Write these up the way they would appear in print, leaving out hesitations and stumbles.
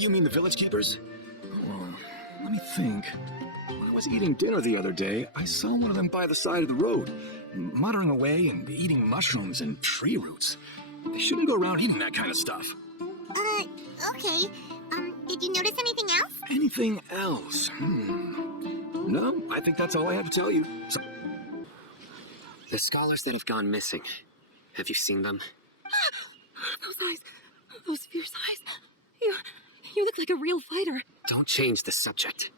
You mean the village keepers? Oh, let me think. When I was eating dinner the other day, I saw one of them by the side of the road, muttering away and eating mushrooms and tree roots. They shouldn't go around eating that kind of stuff. Okay. Did you notice anything else? Anything else? No, I think that's all I have to tell you. So The scholars that have gone missing. Have you seen them? Those eyes. Those fierce eyes. You look like a real fighter. Don't change the subject.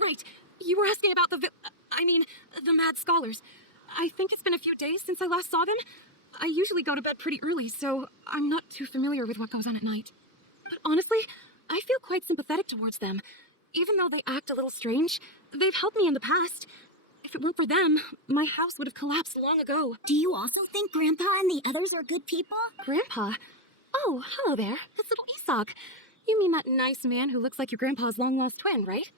Right. You were asking about the mad scholars. I think it's been a few days since I last saw them. I usually go to bed pretty early, so I'm not too familiar with what goes on at night. But honestly, I feel quite sympathetic towards them. Even though they act a little strange, they've helped me in the past. If it weren't for them, my house would have collapsed long ago. Do you also think Grandpa and the others are good people? Grandpa? Oh, hello there. That's little Isak. You mean that nice man who looks like your grandpa's long-lost twin, right?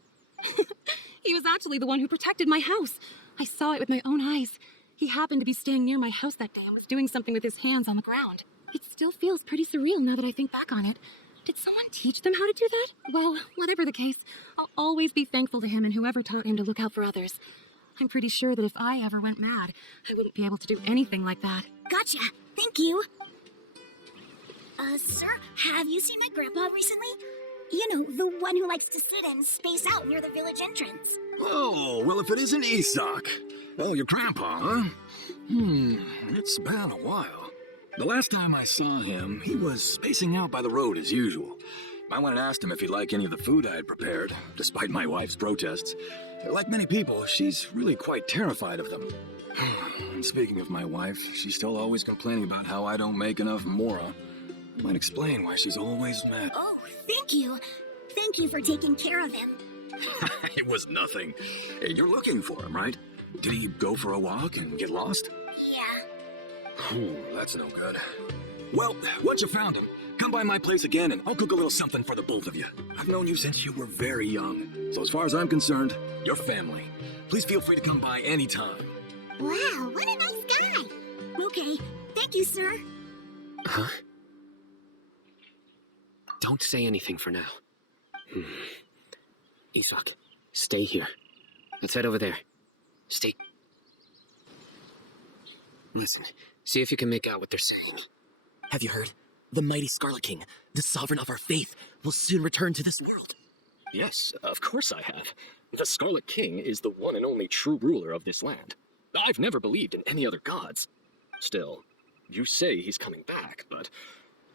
He was actually the one who protected my house. I saw it with my own eyes. He happened to be staying near my house that day and was doing something with his hands on the ground. It still feels pretty surreal now that I think back on it. Did someone teach them how to do that? Well, whatever the case, I'll always be thankful to him and whoever taught him to look out for others. I'm pretty sure that if I ever went mad, I wouldn't be able to do anything like that. Gotcha. Thank you. Sir, have you seen my grandpa recently? You know, the one who likes to sit and space out near the village entrance. Oh, well, if it isn't Isak. Oh, your grandpa, huh? It's been a while. The last time I saw him, he was spacing out by the road as usual. I went and asked him if he'd like any of the food I had prepared, despite my wife's protests. Like many people, she's really quite terrified of them. And speaking of my wife, she's still always complaining about how I don't make enough mora. Might explain why she's always mad. Oh, thank you. Thank you for taking care of him. It was nothing. Hey, you're looking for him, right? Did he go for a walk and get lost? Yeah. That's no good. Well, once you found him, come by my place again and I'll cook a little something for the both of you. I've known you since you were very young. So as far as I'm concerned, you're family. Please feel free to come by anytime. Wow, what a nice guy. Okay, thank you, sir. Huh? Don't say anything for now. Isak, stay here. Let's head over there. Stay. Listen, see if you can make out what they're saying. Have you heard? The mighty Scarlet King, the sovereign of our faith, will soon return to this world. Yes, of course I have. The Scarlet King is the one and only true ruler of this land. I've never believed in any other gods. Still, you say he's coming back, but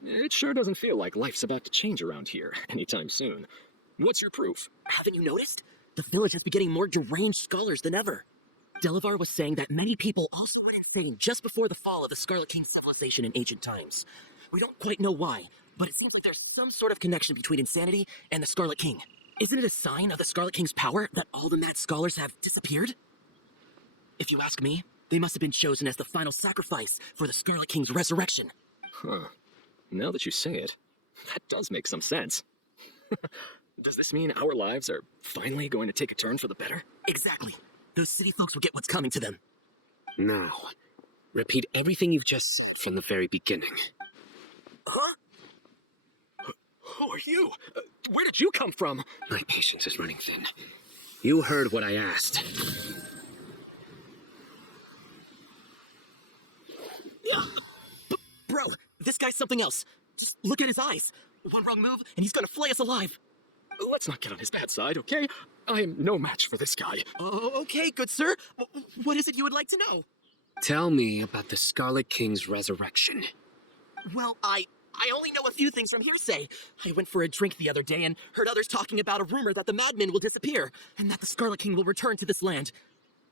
it sure doesn't feel like life's about to change around here anytime soon. What's your proof? Haven't you noticed? The village has been getting more deranged scholars than ever. Delavar was saying that many people also went insane just before the fall of the Scarlet King civilization in ancient times. We don't quite know why, but it seems like there's some sort of connection between insanity and the Scarlet King. Isn't it a sign of the Scarlet King's power that all the mad scholars have disappeared? If you ask me, they must have been chosen as the final sacrifice for the Scarlet King's resurrection. Huh. Now that you say it, that does make some sense. Does this mean our lives are finally going to take a turn for the better? Exactly. Those city folks will get what's coming to them. Now, repeat everything you've just said from the very beginning. Huh? Who are you? Where did you come from? My patience is running thin. You heard what I asked. Bro, this guy's something else. Just look at his eyes. One wrong move, and he's gonna flay us alive. Let's not get on his bad side, okay? I am no match for this guy. Oh, okay, good sir. What is it you would like to know? Tell me about the Scarlet King's resurrection. Well, I only know a few things from hearsay. I went for a drink the other day and heard others talking about a rumor that the madmen will disappear, and that the Scarlet King will return to this land.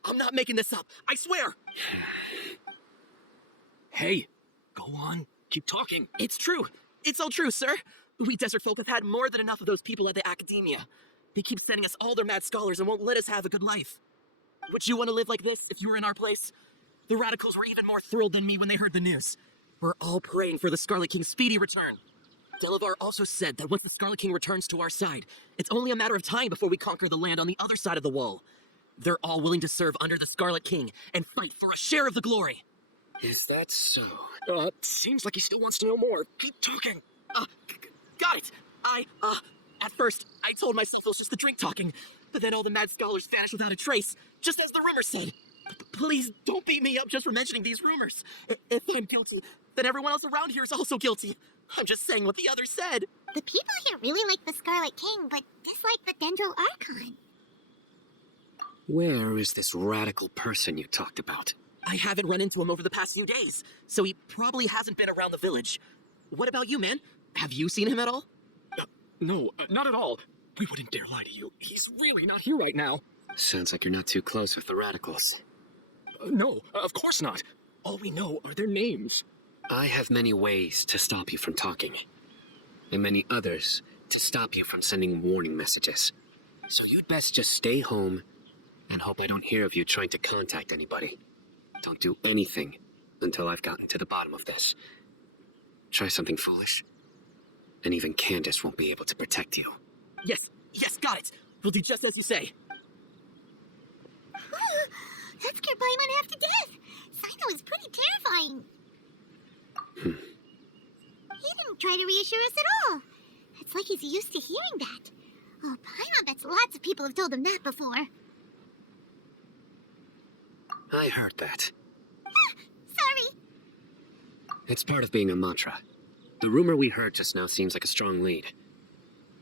I'm not making this up, I swear! Hey, go on. Keep talking. It's true. It's all true, sir. We desert folk have had more than enough of those people at the academia. They keep sending us all their mad scholars and won't let us have a good life. Would you want to live like this if you were in our place? The radicals were even more thrilled than me when they heard the news. We're all praying for the Scarlet King's speedy return. Delavar also said that once the Scarlet King returns to our side, it's only a matter of time before we conquer the land on the other side of the wall. They're all willing to serve under the Scarlet King and fight for a share of the glory. Is that so? Seems like he still wants to know more. Keep talking. Got it. At first, I told myself it was just the drink talking, but then all the mad scholars vanished without a trace, just as the rumor said. Please don't beat me up just for mentioning these rumors. If I'm guilty, then everyone else around here is also guilty. I'm just saying what the others said. The people here really like the Scarlet King, but dislike the Dendro Archon. Where is this radical person you talked about? I haven't run into him over the past few days, so he probably hasn't been around the village. What about you, man? Have you seen him at all? No, not at all. We wouldn't dare lie to you. He's really not here right now. Sounds like you're not too close with the radicals. No, of course not. All we know are their names. I have many ways to stop you from talking, and many others to stop you from sending warning messages. So you'd best just stay home and hope I don't hear of you trying to contact anybody. Don't do anything until I've gotten to the bottom of this. Try something foolish, and even Candace won't be able to protect you. Yes, got it. We'll do just as you say. That scared Paimon half to death. Cyno is pretty terrifying. He didn't try to reassure us at all. It's like he's used to hearing that. Oh, Paimon bets lots of people have told him that before. I heard that. Sorry. It's part of being a mantra. The rumor we heard just now seems like a strong lead,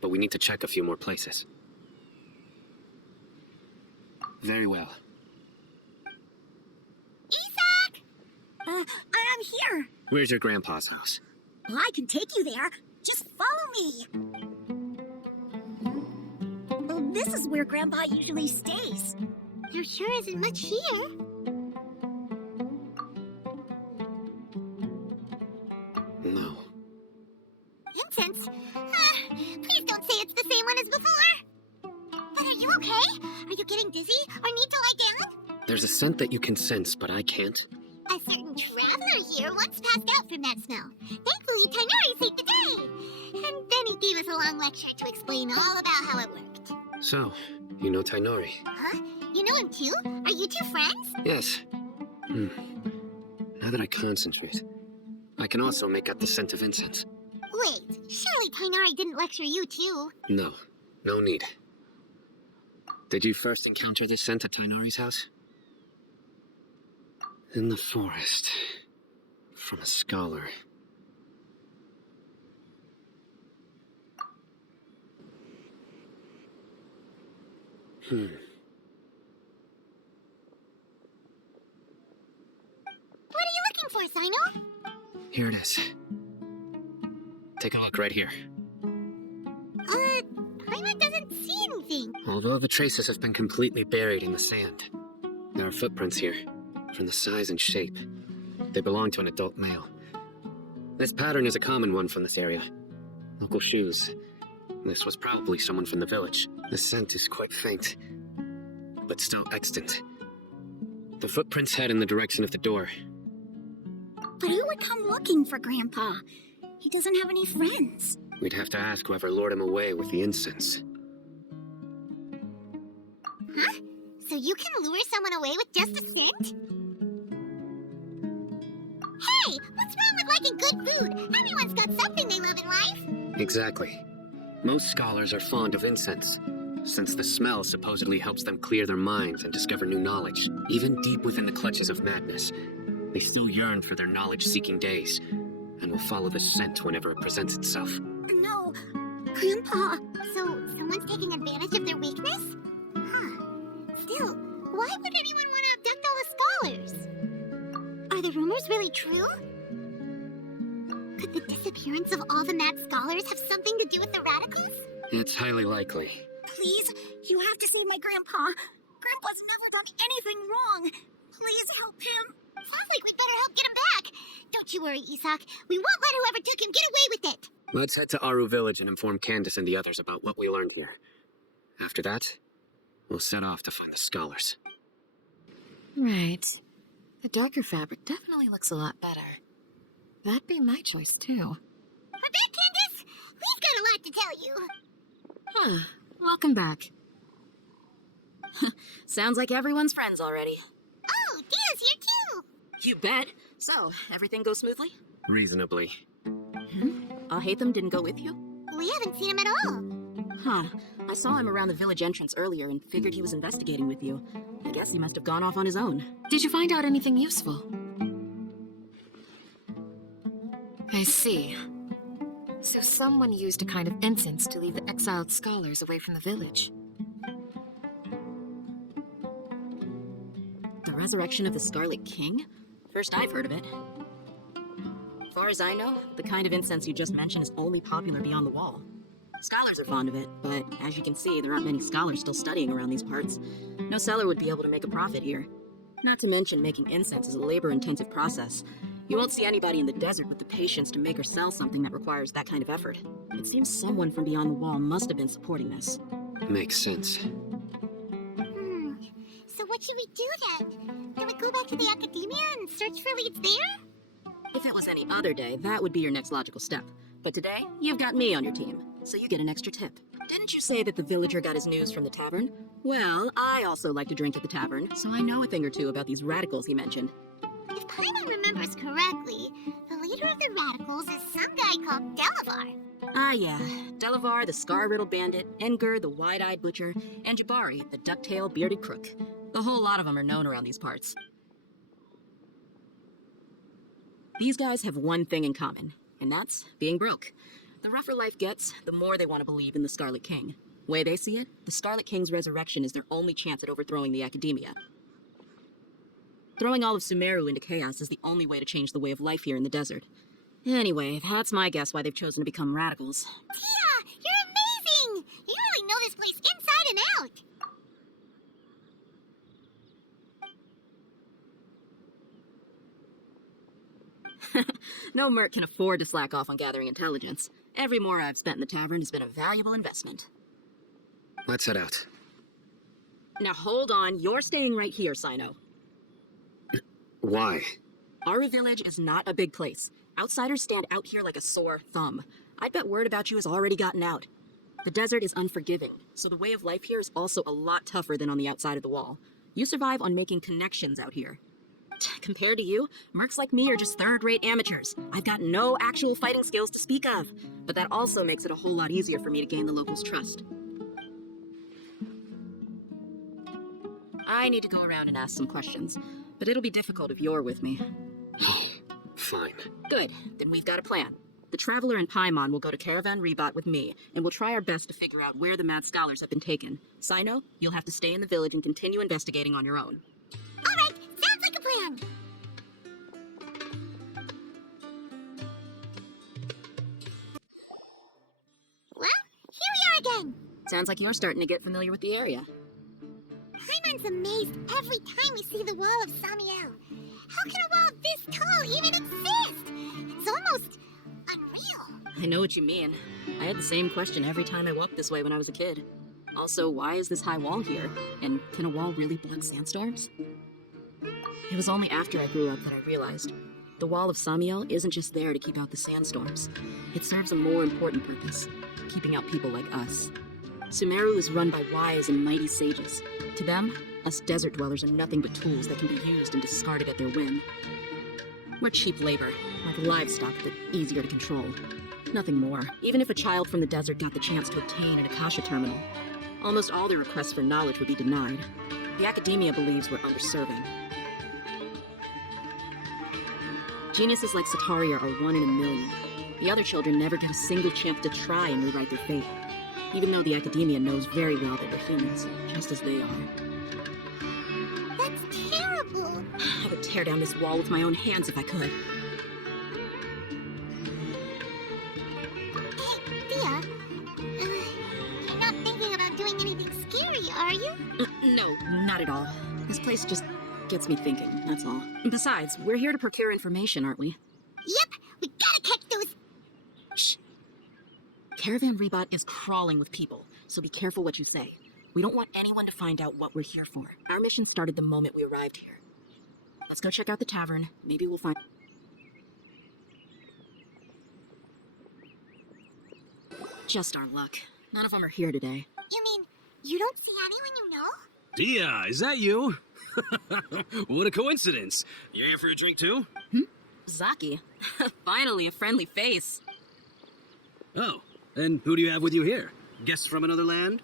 but we need to check a few more places. Very well. Isak! I'm here. Where's your grandpa's house? I can take you there. Just follow me. This is where Grandpa usually stays. There sure isn't much here. No. Incense? Please don't say it's the same one as before. But are you okay? Are you getting dizzy or need to lie down? There's a scent that you can sense, but I can't. A certain traveler here once passed out from that smell. Thankfully, Tainari saved the day. And then he gave us a long lecture to explain all about how it worked. So, you know Tainari? Huh? You know him too? Are you two friends? Yes. Now that I concentrate, I can also make out the scent of incense. Wait, surely Tainari didn't lecture you too. No, no need. Did you first encounter this scent at Tainari's house? In the forest. From a scholar. What are you looking for, Cyno? Here it is. Take a look right here. Paimon doesn't see anything. Although the traces have been completely buried in the sand, there are footprints here, from the size and shape. They belong to an adult male. This pattern is a common one from this area. Local shoes. This was probably someone from the village. The scent is quite faint, but still extant. The footprints head in the direction of the door. But who would come looking for Grandpa? He doesn't have any friends. We'd have to ask whoever lured him away with the incense. Huh? So you can lure someone away with just a scent? Hey, what's wrong with liking good food? Everyone's got something they love in life. Exactly. Most scholars are fond of incense, since the smell supposedly helps them clear their minds and discover new knowledge. Even deep within the clutches of madness, they still yearn for their knowledge-seeking days, and will follow the scent whenever it presents itself. No, Grandpa. So someone's taking advantage of their weakness? Huh. Still, why would anyone want to abduct all the scholars? Are the rumors really true? Could the disappearance of all the mad scholars have something to do with the radicals? It's highly likely. Please, you have to save my Grandpa. Grandpa's never done anything wrong. Please help him. Sounds like we'd better help get him back. Don't you worry, Isak. We won't let whoever took him get away with it. Let's head to Aru Village and inform Candace and the others about what we learned here. After that, we'll set off to find the scholars. Right. The darker fabric definitely looks a lot better. That'd be my choice, too. We're back, Candace. We've got a lot to tell you. Huh. Welcome back. Sounds like everyone's friends already. Oh, Dia's here too. You bet. So, everything goes smoothly? Reasonably. I'll hate them didn't go with you? We haven't seen him at all. Huh. I saw him around the village entrance earlier and figured he was investigating with you. I guess he must have gone off on his own. Did you find out anything useful? I see. So someone used a kind of incense to lead the exiled scholars away from the village. The resurrection of the Scarlet King? First I've heard of it. As far as I know, the kind of incense you just mentioned is only popular beyond the wall. Scholars are fond of it, but as you can see, there aren't many scholars still studying around these parts. No seller would be able to make a profit here. Not to mention, making incense is a labor-intensive process. You won't see anybody in the desert with the patience to make or sell something that requires that kind of effort. It seems someone from beyond the wall must have been supporting this. Makes sense. So what should we do then? Can we go back to the academia and search for leads there? If it was any other day, that would be your next logical step. But today, you've got me on your team, so you get an extra tip. Didn't you say that the villager got his news from the tavern? Well, I also like to drink at the tavern, so I know a thing or two about these radicals he mentioned. If Paimon remembers correctly, the leader of the radicals is some guy called Delavar. Ah, yeah. Delavar, the scar-riddled bandit, Engur, the wide-eyed butcher, and Jabari, the duck-tailed bearded crook. The whole lot of them are known around these parts. These guys have one thing in common, and that's being broke. The rougher life gets, the more they want to believe in the Scarlet King. Way they see it, the Scarlet King's resurrection is their only chance at overthrowing the academia. Throwing all of Sumeru into chaos is the only way to change the way of life here in the desert. Anyway, that's my guess why they've chosen to become radicals. Tia, you're amazing! You really know this place inside and out! No merc can afford to slack off on gathering intelligence. Every more I've spent in the tavern has been a valuable investment. Let's head out. Now hold on, you're staying right here, Cyno. Why? Our village is not a big place. Outsiders stand out here like a sore thumb. I'd bet word about you has already gotten out. The desert is unforgiving, so the way of life here is also a lot tougher than on the outside of the wall. You survive on making connections out here. Compared to you, mercs like me are just third-rate amateurs. I've got no actual fighting skills to speak of, but that also makes it a whole lot easier for me to gain the locals' trust. I need to go around and ask some questions, but it'll be difficult if you're with me. Fine. Good, then we've got a plan. The Traveler and Paimon will go to Caravan Rebot with me, and we'll try our best to figure out where the mad scholars have been taken. Cyno, you'll have to stay in the village and continue investigating on your own. Alright, sounds like a plan! Well, here we are again! Sounds like you're starting to get familiar with the area. Paimon's amazed every time we see the wall of Samiel. How can a wall this tall even exist? It's almost unreal. I know what you mean. I had the same question every time I walked this way when I was a kid. Also, why is this high wall here? And can a wall really block sandstorms? It was only after I grew up that I realized the wall of Samiel isn't just there to keep out the sandstorms. It serves a more important purpose, keeping out people like us. Sumeru is run by wise and mighty sages. To them, us desert dwellers are nothing but tools that can be used and discarded at their whim. We're cheap labor, like livestock, but easier to control. Nothing more. Even if a child from the desert got the chance to obtain an Akasha terminal, almost all their requests for knowledge would be denied. The academia believes we're underserving. Geniuses like Sataria are 1 in a million. The other children never get a single chance to try and rewrite their fate, even though the academia knows very well that we're humans, just as they are. That's terrible! I would tear down this wall with my own hands if I could. Hey, Thea, you're not thinking about doing anything scary, are you? No, not at all. This place just gets me thinking, that's all. Besides, we're here to procure information, aren't we? Yep, we gotta catch those... Shh. Caravan Rebot is crawling with people, so be careful what you say. We don't want anyone to find out what we're here for. Our mission started the moment we arrived here. Let's go check out the tavern. Maybe we'll find... Just our luck. None of them are here today. You mean, you don't see anyone you know? Dehya, is that you? What a coincidence. You here for a drink too? Zaki. Finally, a friendly face. Oh, And who do you have with you here? Guests from another land?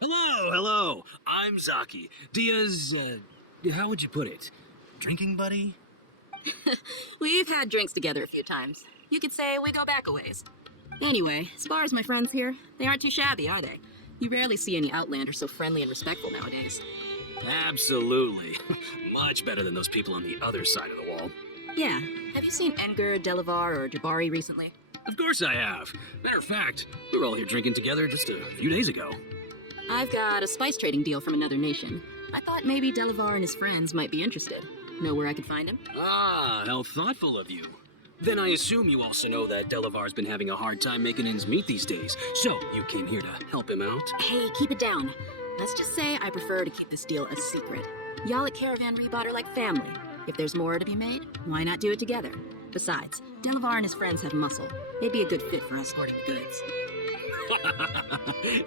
Hello. I'm Zaki. Dia's, how would you put it? Drinking buddy? We've had drinks together a few times. You could say we go back a ways. Anyway, as far as my friends here, they aren't too shabby, are they? You rarely see any Outlanders so friendly and respectful nowadays. Absolutely. Much better than those people on the other side of the wall. Yeah. Have you seen Edgar, Delavar, or Jabari recently? Of course I have. Matter of fact, we were all here drinking together just a few days ago. I've got a spice trading deal from another nation. I thought maybe Delavar and his friends might be interested. Know where I could find him? Ah, how thoughtful of you. Then I assume you also know that Delavar's been having a hard time making ends meet these days. So, you came here to help him out? Hey, keep it down. Let's just say I prefer to keep this deal a secret. Y'all at Caravan Rebot are like family. If there's more to be made, why not do it together? Besides, Delavar and his friends have muscle. They'd be a good fit for escorting goods.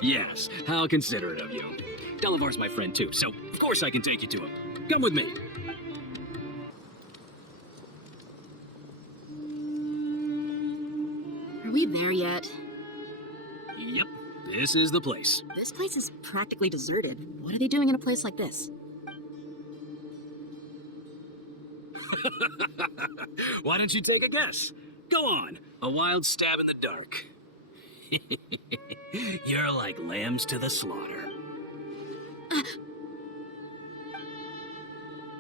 Yes, how considerate of you. Delavar's my friend too, so of course I can take you to him. Come with me. Are we there yet? Yep, this is the place. This place is practically deserted. What are they doing in a place like this? Why don't you take a guess? Go on, a wild stab in the dark. You're like lambs to the slaughter. Oh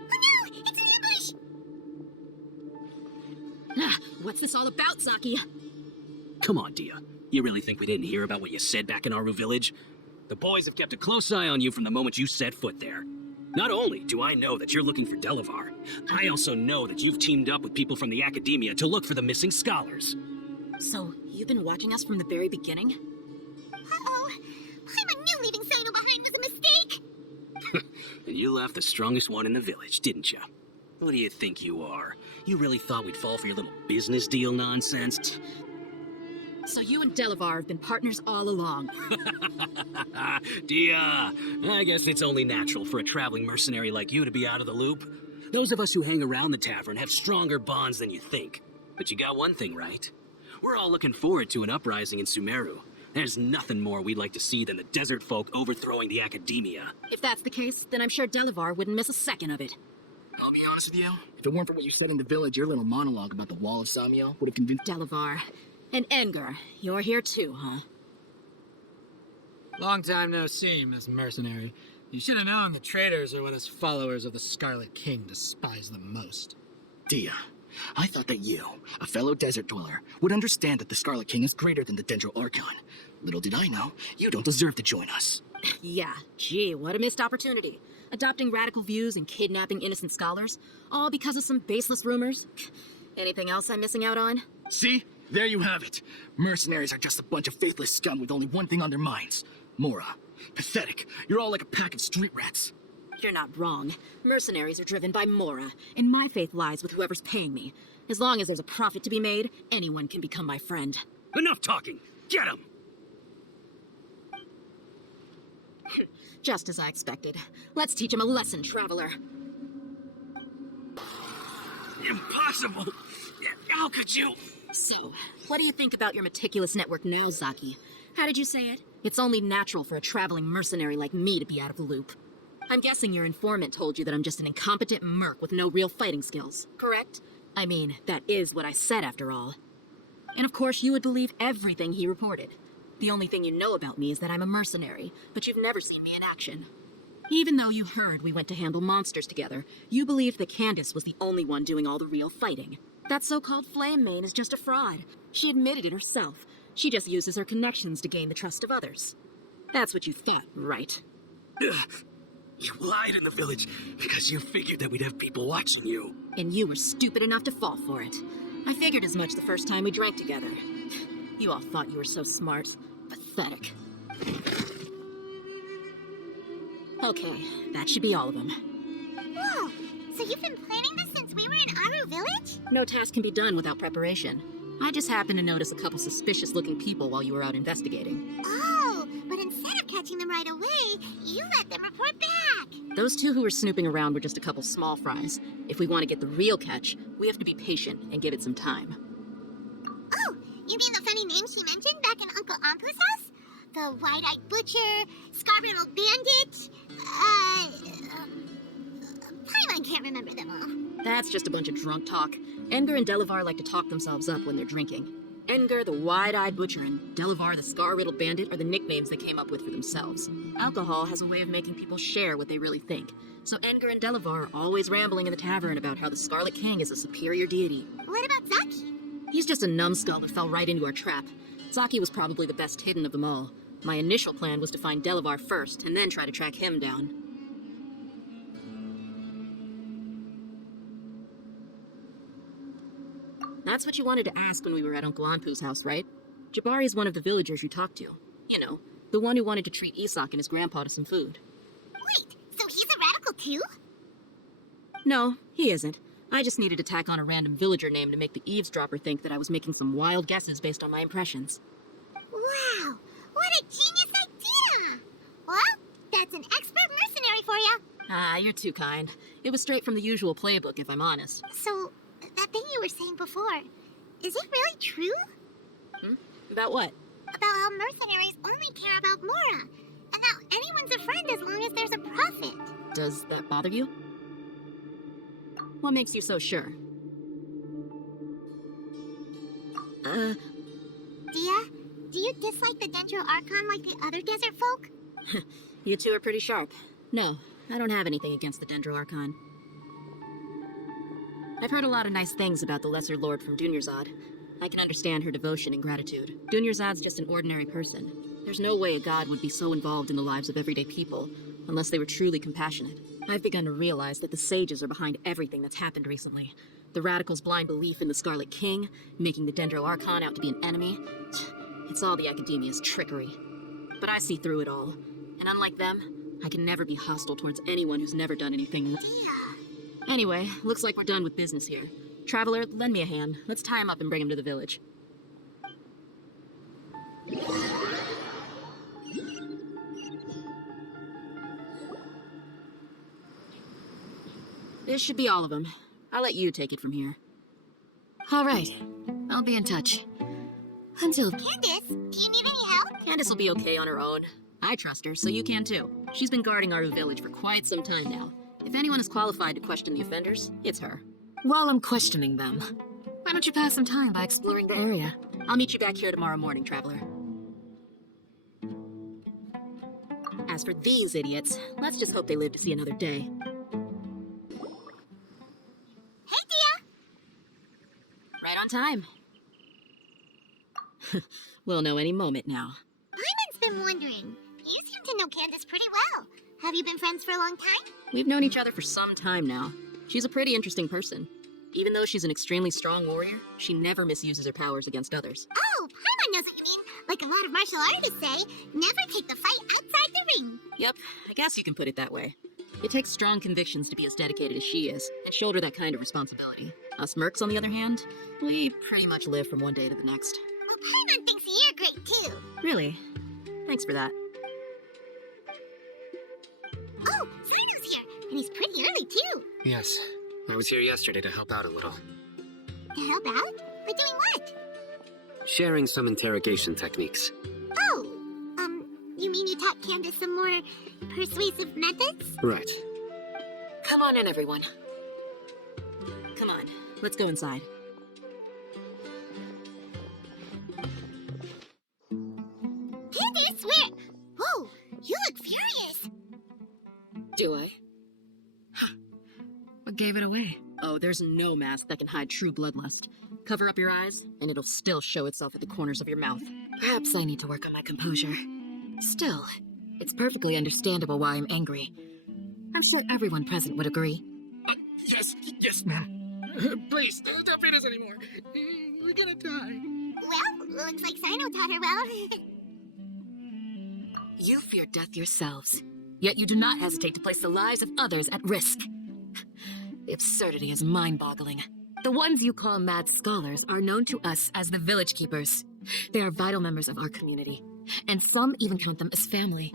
no! It's an ambush! What's this all about, Zaki? Come on, Dehya. You really think we didn't hear about what you said back in Aru village? The boys have kept a close eye on you from the moment you set foot there. Not only do I know that you're looking for Delavar, I also know that you've teamed up with people from the Academia to look for the missing scholars. So, you've been watching us from the very beginning? Uh-oh. Paimon knew leaving Cyno behind was a mistake! And you left the strongest one in the village, didn't you? What do you think you are? You really thought we'd fall for your little business deal nonsense? So you and Delavar have been partners all along. Dehya, I guess it's only natural for a traveling mercenary like you to be out of the loop. Those of us who hang around the tavern have stronger bonds than you think. But you got one thing right. We're all looking forward to an uprising in Sumeru. There's nothing more we'd like to see than the desert folk overthrowing the Academia. If that's the case, then I'm sure Delavar wouldn't miss a second of it. I'll be honest with you. If it weren't for what you said in the village, your little monologue about the Wall of Samio would have convinced... Delavar. And Edgar, you're here too, huh? Long time no see, Miss Mercenary. You should have known the traitors are what us followers of the Scarlet King despise the most. Dehya, I thought that you, a fellow desert dweller, would understand that the Scarlet King is greater than the Dendro Archon. Little did I know, you don't deserve to join us. Yeah, gee, what a missed opportunity. Adopting radical views and kidnapping innocent scholars, all because of some baseless rumors. Anything else I'm missing out on? See? There you have it. Mercenaries are just a bunch of faithless scum with only one thing on their minds. Mora. Pathetic. You're all like a pack of street rats. You're not wrong. Mercenaries are driven by Mora, and my faith lies with whoever's paying me. As long as there's a profit to be made, anyone can become my friend. Enough talking! Get him! Just as I expected. Let's teach him a lesson, traveler. Impossible! How could you? So, what do you think about your meticulous network now, Zaki? How did you say it? It's only natural for a traveling mercenary like me to be out of the loop. I'm guessing your informant told you that I'm just an incompetent merc with no real fighting skills, correct? I mean, that is what I said after all. And of course, you would believe everything he reported. The only thing you know about me is that I'm a mercenary, but you've never seen me in action. Even though you heard we went to handle monsters together, you believed that Candace was the only one doing all the real fighting. That so-called Flame Mane is just a fraud. She admitted it herself. She just uses her connections to gain the trust of others. That's what you thought, right? You lied in the village because you figured that we'd have people watching you. And you were stupid enough to fall for it. I figured as much the first time we drank together. You all thought you were so smart. Pathetic. Okay, that should be all of them. Whoa! So you've been planning this since we were in Aru village? No task can be done without preparation. I just happened to notice a couple suspicious-looking people while you were out investigating. Oh, but instead of catching them right away, you let them report back! Those two who were snooping around were just a couple small fries. If we want to get the real catch, we have to be patient and give it some time. You mean the funny names he mentioned back in Uncle Ampu's house? The wide-eyed butcher, scar-riddled bandit, Paimon can't remember them all. That's just a bunch of drunk talk. Edgar and Delavar like to talk themselves up when they're drinking. Edgar, the wide-eyed butcher, and Delavar, the scar-riddled bandit, are the nicknames they came up with for themselves. Alcohol has a way of making people share what they really think. So Edgar and Delavar are always rambling in the tavern about how the Scarlet King is a superior deity. What about Zaki? He's just a numbskull that fell right into our trap. Zaki was probably the best hidden of them all. My initial plan was to find Delavar first, and then try to track him down. That's what you wanted to ask when we were at Uncle Anpu's house, right? Jabari is one of the villagers you talked to. You know, the one who wanted to treat Isak and his grandpa to some food. Wait, so he's a radical too? No, he isn't. I just needed to tack on a random villager name to make the eavesdropper think that I was making some wild guesses based on my impressions. Wow, what a genius idea! Well, that's an expert mercenary for you. Ah, you're too kind. It was straight from the usual playbook, if I'm honest. So, that thing you were saying before, is it really true? About what? About how mercenaries only care about Mora, and that anyone's a friend as long as there's a profit. Does that bother you? What makes you so sure? Dehya, do you dislike the Dendro Archon like the other desert folk? You two are pretty sharp. No, I don't have anything against the Dendro Archon. I've heard a lot of nice things about the Lesser Lord from Dunyarzad. I can understand her devotion and gratitude. Dunyarzad's just an ordinary person. There's no way a god would be so involved in the lives of everyday people, unless they were truly compassionate. I've begun to realize that the sages are behind everything that's happened recently. The radicals' blind belief in the Scarlet King, making the Dendro Archon out to be an enemy. It's all the academia's trickery. But I see through it all. And unlike them, I can never be hostile towards anyone who's never done anything. Anyway, looks like we're done with business here. Traveler, lend me a hand. Let's tie him up and bring him to the village. This should be all of them. I'll let you take it from here. All right. I'll be in touch. Until... Candace, do you need any help? Candace will be okay on her own. I trust her, so you can too. She's been guarding our village for quite some time now. If anyone is qualified to question the offenders, it's her. While I'm questioning them, why don't you pass some time by exploring the area? I'll meet you back here tomorrow morning, Traveler. As for these idiots, let's just hope they live to see another day. Hey, Dehya! Right on time. We'll know any moment now. Paimon's been wondering. You seem to know Candace pretty well. Have you been friends for a long time? We've known each other for some time now. She's a pretty interesting person. Even though she's an extremely strong warrior, she never misuses her powers against others. Oh, Paimon knows what you mean. Like a lot of martial artists say, never take the fight outside the ring. Yep, I guess you can put it that way. It takes strong convictions to be as dedicated as she is, and shoulder that kind of responsibility. Us mercs, on the other hand, we pretty much live from one day to the next. Well, Paimon thinks you're great too. Really? Thanks for that. Oh, Cyno's here, and he's pretty early too. Yes, I was here yesterday to help out a little. To help out? By doing what? Sharing some interrogation techniques. Oh, you mean you taught Candace some more persuasive methods? Right. Come on in, everyone. Come on, let's go inside. Candace, where? Whoa, you look furious. Do I? What gave it away? Oh, there's no mask that can hide true bloodlust. Cover up your eyes, and it'll still show itself at the corners of your mouth. Perhaps I need to work on my composure. Still, it's perfectly understandable why I'm angry. I'm sure everyone present would agree. Yes, ma'am. Please, don't beat us anymore. We're gonna die. Well, looks like Cyno taught her well. You fear death yourselves, yet you do not hesitate to place the lives of others at risk. The absurdity is mind-boggling. The ones you call mad scholars are known to us as the village keepers. They are vital members of our community, and some even count them as family.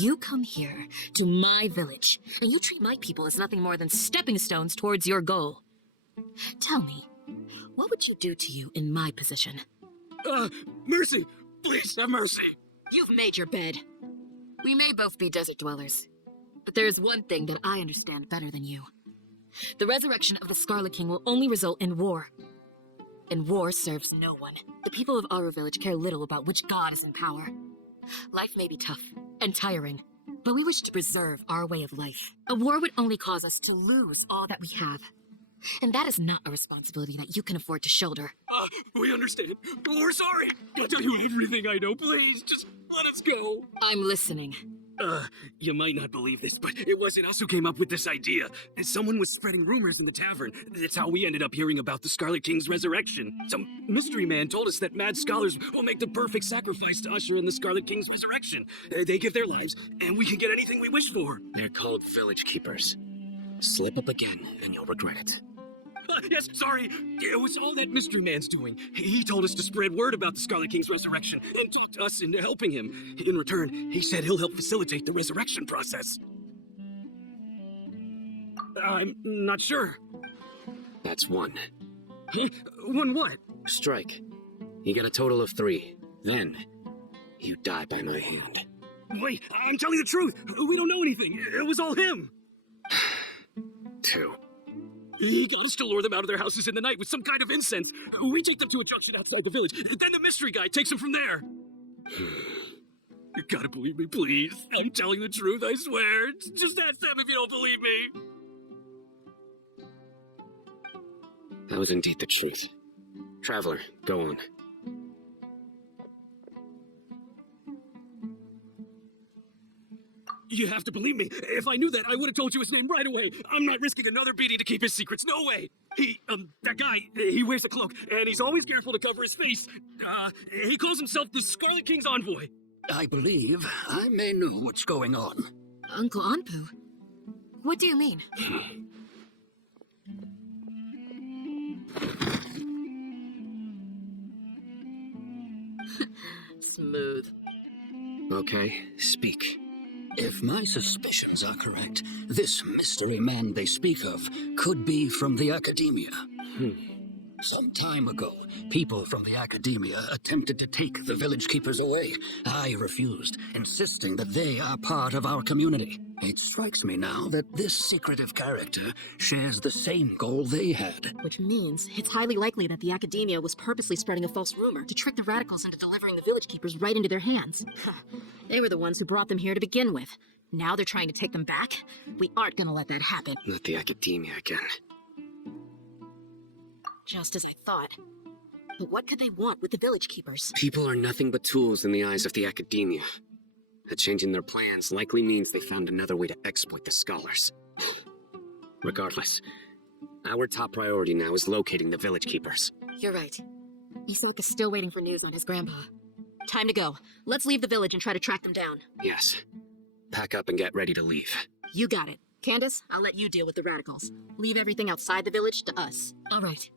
You come here to my village, and you treat my people as nothing more than stepping stones towards your goal. Tell me, what would you do to you in my position? Mercy! Please have mercy! You've made your bed. We may both be desert dwellers, but there is one thing that I understand better than you. The resurrection of the Scarlet King will only result in war. And war serves no one. The people of our village care little about which god is in power. Life may be tough and tiring, but we wish to preserve our way of life. A war would only cause us to lose all that we have. And that is not a responsibility that you can afford to shoulder. We understand. We're sorry. I'll tell you everything I know. Please, just let us go. I'm listening. You might not believe this, but it wasn't us who came up with this idea. Someone was spreading rumors in the tavern. That's how we ended up hearing about the Scarlet King's resurrection. Some mystery man told us that mad scholars will make the perfect sacrifice to usher in the Scarlet King's resurrection. They give their lives, and we can get anything we wish for. They're called village keepers. Slip up again, and you'll regret it. Yes, sorry. It was all that mystery man's doing. He told us to spread word about the Scarlet King's resurrection and talked us into helping him. In return, he said he'll help facilitate the resurrection process. I'm not sure. That's one. Huh? One what? Strike. You get a total of 3. Then, you die by my hand. Wait, I'm telling the truth. We don't know anything. It was all him. 2. He got us to lure them out of their houses in the night with some kind of incense. We take them to a junction outside the village. Then the mystery guy takes them from there. You gotta believe me, please. I'm telling the truth, I swear. Just ask them if you don't believe me. That was indeed the truth. Traveler, go on. You have to believe me. If I knew that, I would have told you his name right away. I'm not risking another beating to keep his secrets. No way. That guy, he wears a cloak, and he's always careful to cover his face. He calls himself the Scarlet King's envoy. I believe I may know what's going on. Uncle Anpu? What do you mean? Smooth. Okay, speak. If my suspicions are correct, this mystery man they speak of could be from the Academia. Some time ago, people from the Academia attempted to take the village keepers away. I refused, insisting that they are part of our community. It strikes me now that this secretive character shares the same goal they had. Which means it's highly likely that the Academia was purposely spreading a false rumor to trick the radicals into delivering the village keepers right into their hands. They were the ones who brought them here to begin with. Now they're trying to take them back? We aren't gonna let that happen. Not the Academia again. Just as I thought. But what could they want with the village keepers? People are nothing but tools in the eyes of the Academia. A change in their plans likely means they found another way to exploit the scholars. Regardless, our top priority now is locating the village keepers. You're right. Isak is still waiting for news on his grandpa. Time to go. Let's leave the village and try to track them down. Yes. Pack up and get ready to leave. You got it. Candace, I'll let you deal with the radicals. Leave everything outside the village to us. All right.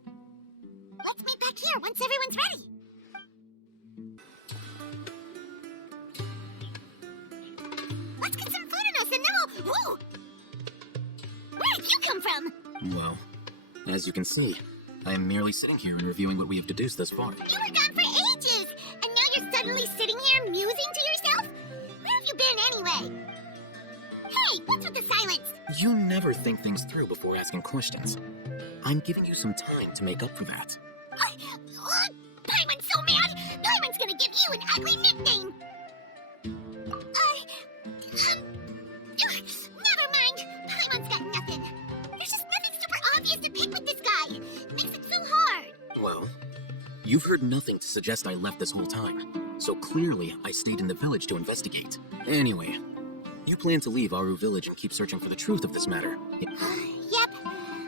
Let's meet back here once everyone's ready. Let's get some food in us and then we'll... Whoa! Where did you come from? Well, as you can see, I am merely sitting here and reviewing what we have deduced thus far. You were gone for ages, and now you're suddenly sitting here musing to yourself? Where have you been anyway? Hey, what's with the silence? You never think things through before asking questions. I'm giving you some time to make up for that. Paimon's so mad! Paimon's gonna give you an ugly nickname! Never mind. Paimon's got nothing. There's just nothing super obvious to pick with this guy. It makes it so hard. Well, you've heard nothing to suggest I left this whole time, so clearly I stayed in the village to investigate. Anyway, you plan to leave Aru village and keep searching for the truth of this matter. Yep.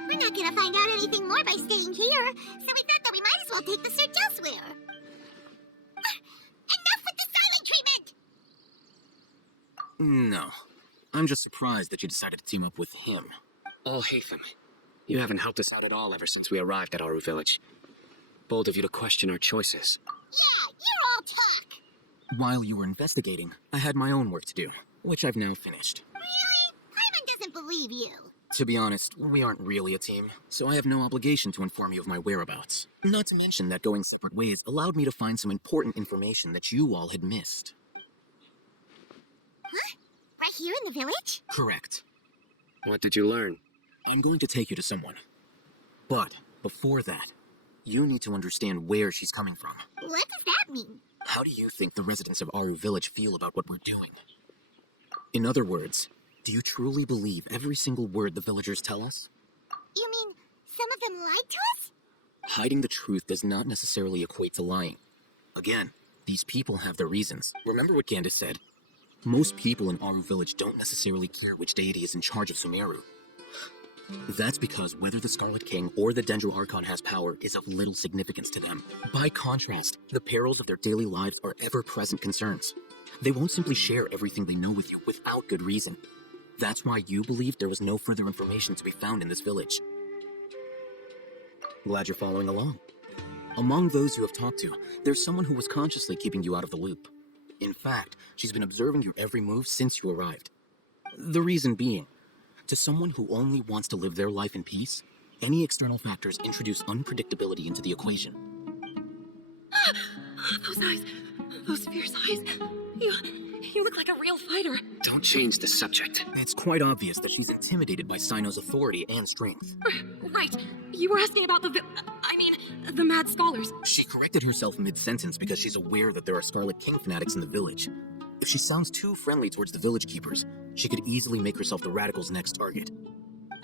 We're not gonna find out anything more by staying here, so we thought that we might as well take the search elsewhere. Enough with the silent treatment! No. I'm just surprised that you decided to team up with him. All Hatham, you haven't helped us out at all ever since we arrived at Aru village. Bold of you to question our choices. Yeah, you're all talk! While you were investigating, I had my own work to do, which I've now finished. Really? Paimon doesn't believe you. To be honest, we aren't really a team, so I have no obligation to inform you of my whereabouts. Not to mention that going separate ways allowed me to find some important information that you all had missed. Huh? Right here in the village? Correct. What did you learn? I'm going to take you to someone. But before that, you need to understand where she's coming from. What does that mean? How do you think the residents of Aru Village feel about what we're doing? In other words, do you truly believe every single word the villagers tell us? You mean some of them lied to us? Hiding the truth does not necessarily equate to lying. Again, these people have their reasons. Remember what Candace said? Most people in Aru Village don't necessarily care which deity is in charge of Sumeru. That's because whether the Scarlet King or the Dendro Archon has power is of little significance to them. By contrast, the perils of their daily lives are ever-present concerns. They won't simply share everything they know with you without good reason. That's why you believed there was no further information to be found in this village. Glad you're following along. Among those you have talked to, there's someone who was consciously keeping you out of the loop. In fact, she's been observing your every move since you arrived. The reason being, to someone who only wants to live their life in peace, any external factors introduce unpredictability into the equation. Those eyes, those fierce eyes. You look like a real fighter. Don't change the subject. It's quite obvious that she's intimidated by Cyno's authority and strength. Right. You were asking about the Mad Scholars. She corrected herself mid-sentence because she's aware that there are Scarlet King fanatics in the village. If she sounds too friendly towards the village keepers, she could easily make herself the Radicals' next target.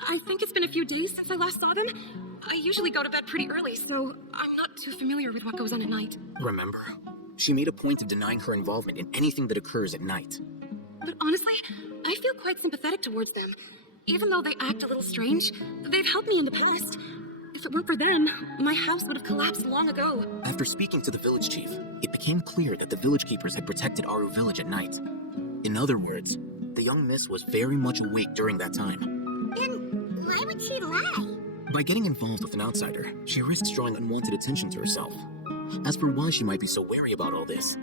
I think it's been a few days since I last saw them. I usually go to bed pretty early, so I'm not too familiar with what goes on at night. Remember, she made a point of denying her involvement in anything that occurs at night. But honestly, I feel quite sympathetic towards them. Even though they act a little strange, they've helped me in the past. If it weren't for them, my house would have collapsed long ago. After speaking to the village chief, it became clear that the village keepers had protected Aru Village at night. In other words, the young miss was very much awake during that time. Then why would she lie? By getting involved with an outsider, she risks drawing unwanted attention to herself. As for why she might be so wary about all this,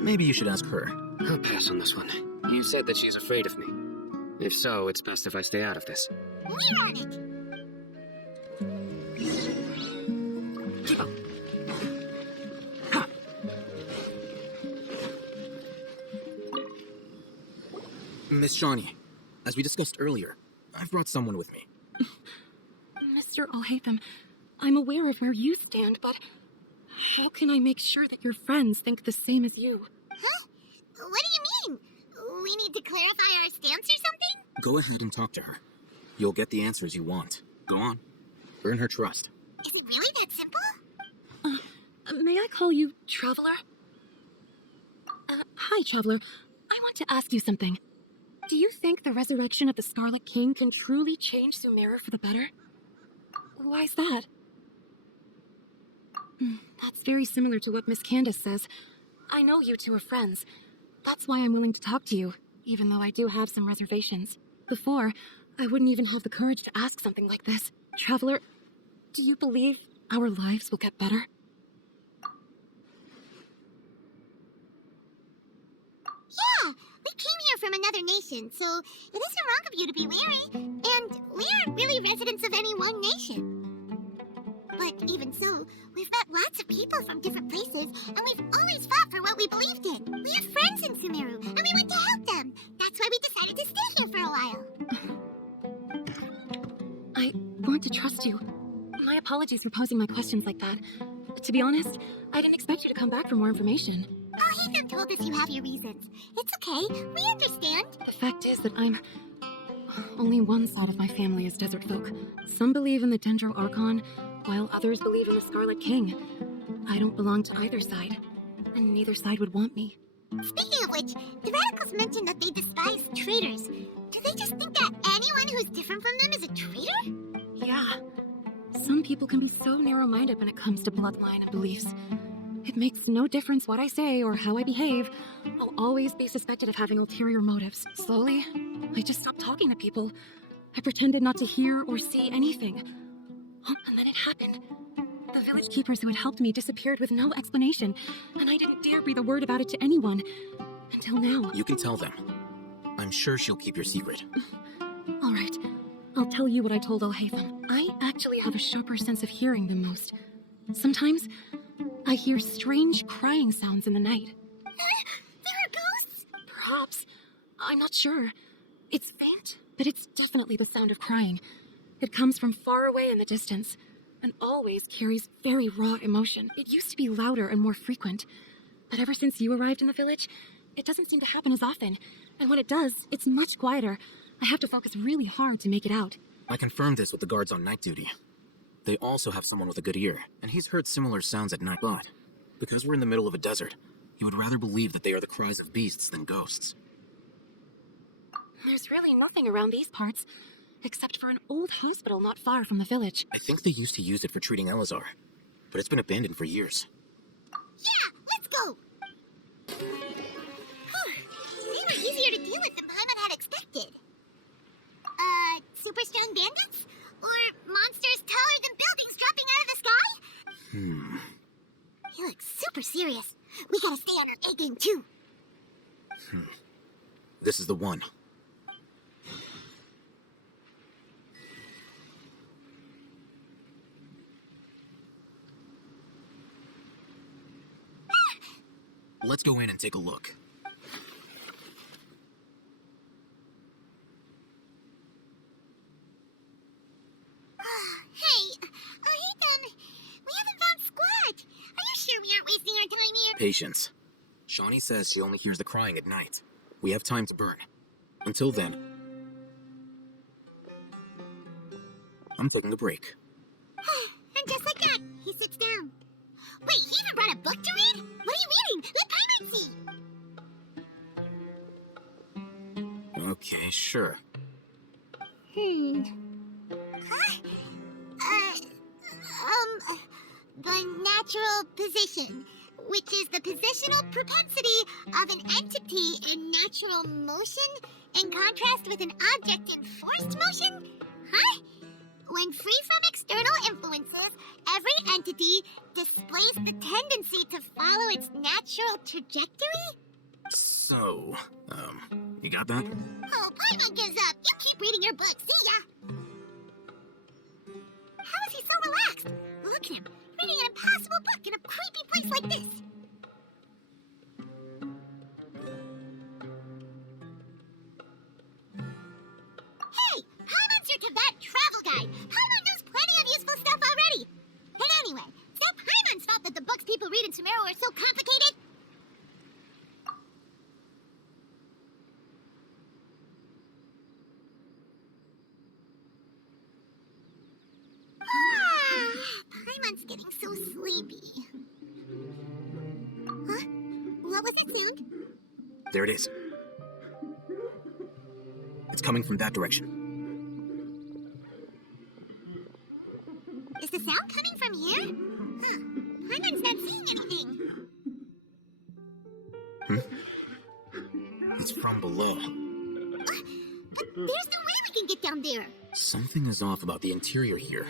maybe you should ask her. I'll pass on this one. You said that she's afraid of me. If so, it's best if I stay out of this. We're on it. Miss Shawnee, as we discussed earlier, I've brought someone with me. Mr. Alhaitham, I'm aware of where you stand, but how can I make sure that your friends think the same as you? Huh? What do you mean? We need to clarify our stance or something? Go ahead and talk to her. You'll get the answers you want. Go on. Earn her trust. Is it really that simple? May I call you Traveler? Hi, Traveler. I want to ask you something. Do you think the resurrection of the Scarlet King can truly change Sumeru for the better? Why's that? That's very similar to what Miss Candace says. I know you two are friends. That's why I'm willing to talk to you, even though I do have some reservations. Before, I wouldn't even have the courage to ask something like this. Traveler, do you believe our lives will get better? Yeah, we came here from another nation, so it isn't wrong of you to be wary. And we aren't really residents of any one nation. But even so, we've met lots of people from different places, and we've always fought for what we believed in. We have friends in Sumeru, and we went to help them. That's why we decided to stay here for a while. I want to trust you. My apologies for posing my questions like that. To be honest, I didn't expect you to come back for more information. Oh, Ethan told us you have your reasons. It's okay, we understand. The fact is that only one side of my family is desert folk. Some believe in the Dendro Archon, while others believe in the Scarlet King. I don't belong to either side, and neither side would want me. Speaking of which, the Radicals mentioned that they despise traitors. Do they just think that anyone who's different from them is a traitor? Yeah. Some people can be so narrow-minded when it comes to bloodline and beliefs. It makes no difference what I say or how I behave. I'll always be suspected of having ulterior motives. Slowly, I just stopped talking to people. I pretended not to hear or see anything. And then it happened. The village keepers who had helped me disappeared with no explanation, and I didn't dare breathe a word about it to anyone. Until now. You can tell them. I'm sure she'll keep your secret. All right. I'll tell you what I told Alhaitham. I actually have a sharper sense of hearing than most. Sometimes, I hear strange crying sounds in the night. There are ghosts? Perhaps. I'm not sure. It's faint, but it's definitely the sound of crying. It comes from far away in the distance, and always carries very raw emotion. It used to be louder and more frequent, but ever since you arrived in the village, it doesn't seem to happen as often. And when it does, it's much quieter. I have to focus really hard to make it out. I confirmed this with the guards on night duty. They also have someone with a good ear, and he's heard similar sounds at night, but because we're in the middle of a desert, he would rather believe that they are the cries of beasts than ghosts. There's really nothing around these parts, except for an old hospital not far from the village. I think they used to use it for treating Elazar, but it's been abandoned for years. Yeah, let's go! They were easier to deal with than Paimon had expected. Super strong bandits? Or monsters taller than buildings dropping out of the sky? He looks super serious. We gotta stay on our A game too. This is the one. Let's go in and take a look. Hey, Ethan, we haven't found Squad. Are you sure we aren't wasting our time here? Patience. Shawnee says she only hears the crying at night. We have time to burn. Until then, I'm taking a break. And just like that, he sits down. Wait, he even brought a book to read? What are you reading? Let Paimon see. Okay, sure. The natural position, which is the positional propensity of an entity in natural motion in contrast with an object in forced motion? Huh? When free from external influences, every entity displays the tendency to follow its natural trajectory? So, you got that? Oh, Paimon gives up. You keep reading your book. See ya. How is he so relaxed? Look at him, reading an impossible book in a creepy place like this. Hey, Paimon's your Tibet travel guide. Paimon knows plenty of useful stuff already. And anyway, it's not Paimon's fault that the books people read in Sumeru are so complicated. Paimon's getting so sleepy. Huh? What was it saying? There it is. It's coming from that direction. Is the sound coming from here? Huh. Paimon's not seeing anything. It's from below. But there's no way we can get down there. Something is off about the interior here.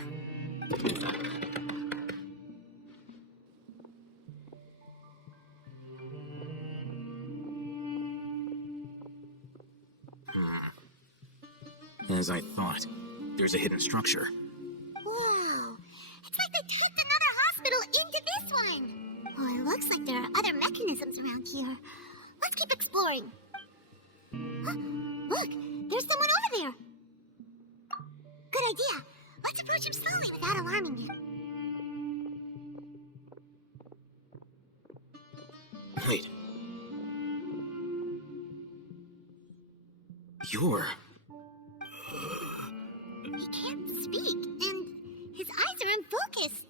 As I thought, there's a hidden structure. Whoa. It's like they kicked another hospital into this one. Oh, it looks like there are other mechanisms around here. Let's keep exploring. Huh? Look, there's someone over there. Good idea. Let's approach him slowly without alarming him. Wait. You're... He can't speak, and his eyes are unfocused.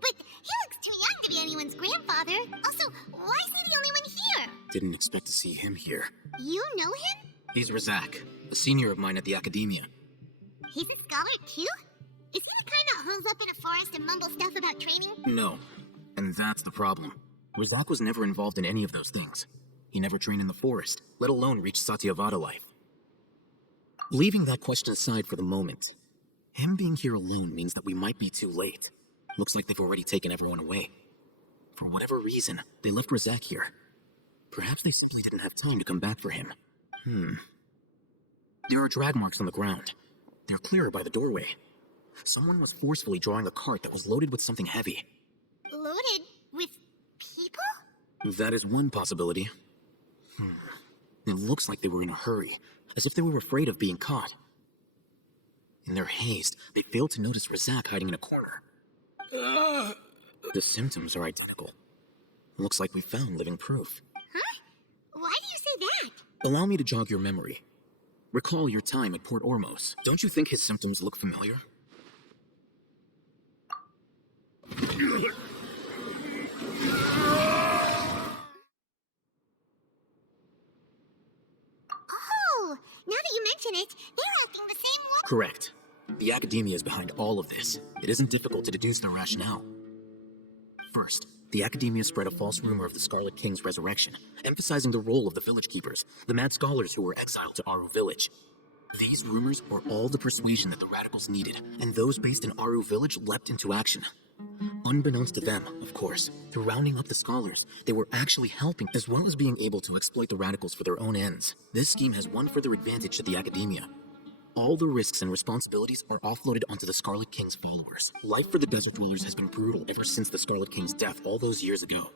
But he looks too young to be anyone's grandfather. Also, why is he the only one here? Didn't expect to see him here. You know him? He's Razak, a senior of mine at the Academia. He's a scholar too? Is he the kind that holes up in a forest and mumbles stuff about training? No, and that's the problem. Razak was never involved in any of those things. He never trained in the forest, let alone reach Satyavada life. Leaving that question aside for the moment, him being here alone means that we might be too late. Looks like they've already taken everyone away. For whatever reason, they left Razak here. Perhaps they simply didn't have time to come back for him. There are drag marks on the ground. They're clearer by the doorway. Someone was forcefully drawing a cart that was loaded with something heavy. Loaded with people? That is one possibility. It looks like they were in a hurry, as if they were afraid of being caught. In their haste, they failed to notice Razak hiding in a corner. The symptoms are identical. Looks like we found living proof. Huh? Why do you say that? Allow me to jog your memory. Recall your time at Port Ormos. Don't you think his symptoms look familiar? Oh, now that you mention it, they're acting the same way. Correct. The Academia is behind all of this. It isn't difficult to deduce their rationale. First, the Academia spread a false rumor of the Scarlet King's resurrection, emphasizing the role of the village keepers, the mad scholars who were exiled to Aru village. These rumors were all the persuasion that the radicals needed, and those based in Aru village leapt into action. Unbeknownst to them, of course, through rounding up the scholars, they were actually helping as well as being able to exploit the radicals for their own ends. This scheme has one further advantage to the Academia. All the risks and responsibilities are offloaded onto the Scarlet King's followers. Life for the desert dwellers has been brutal ever since the Scarlet King's death all those years ago.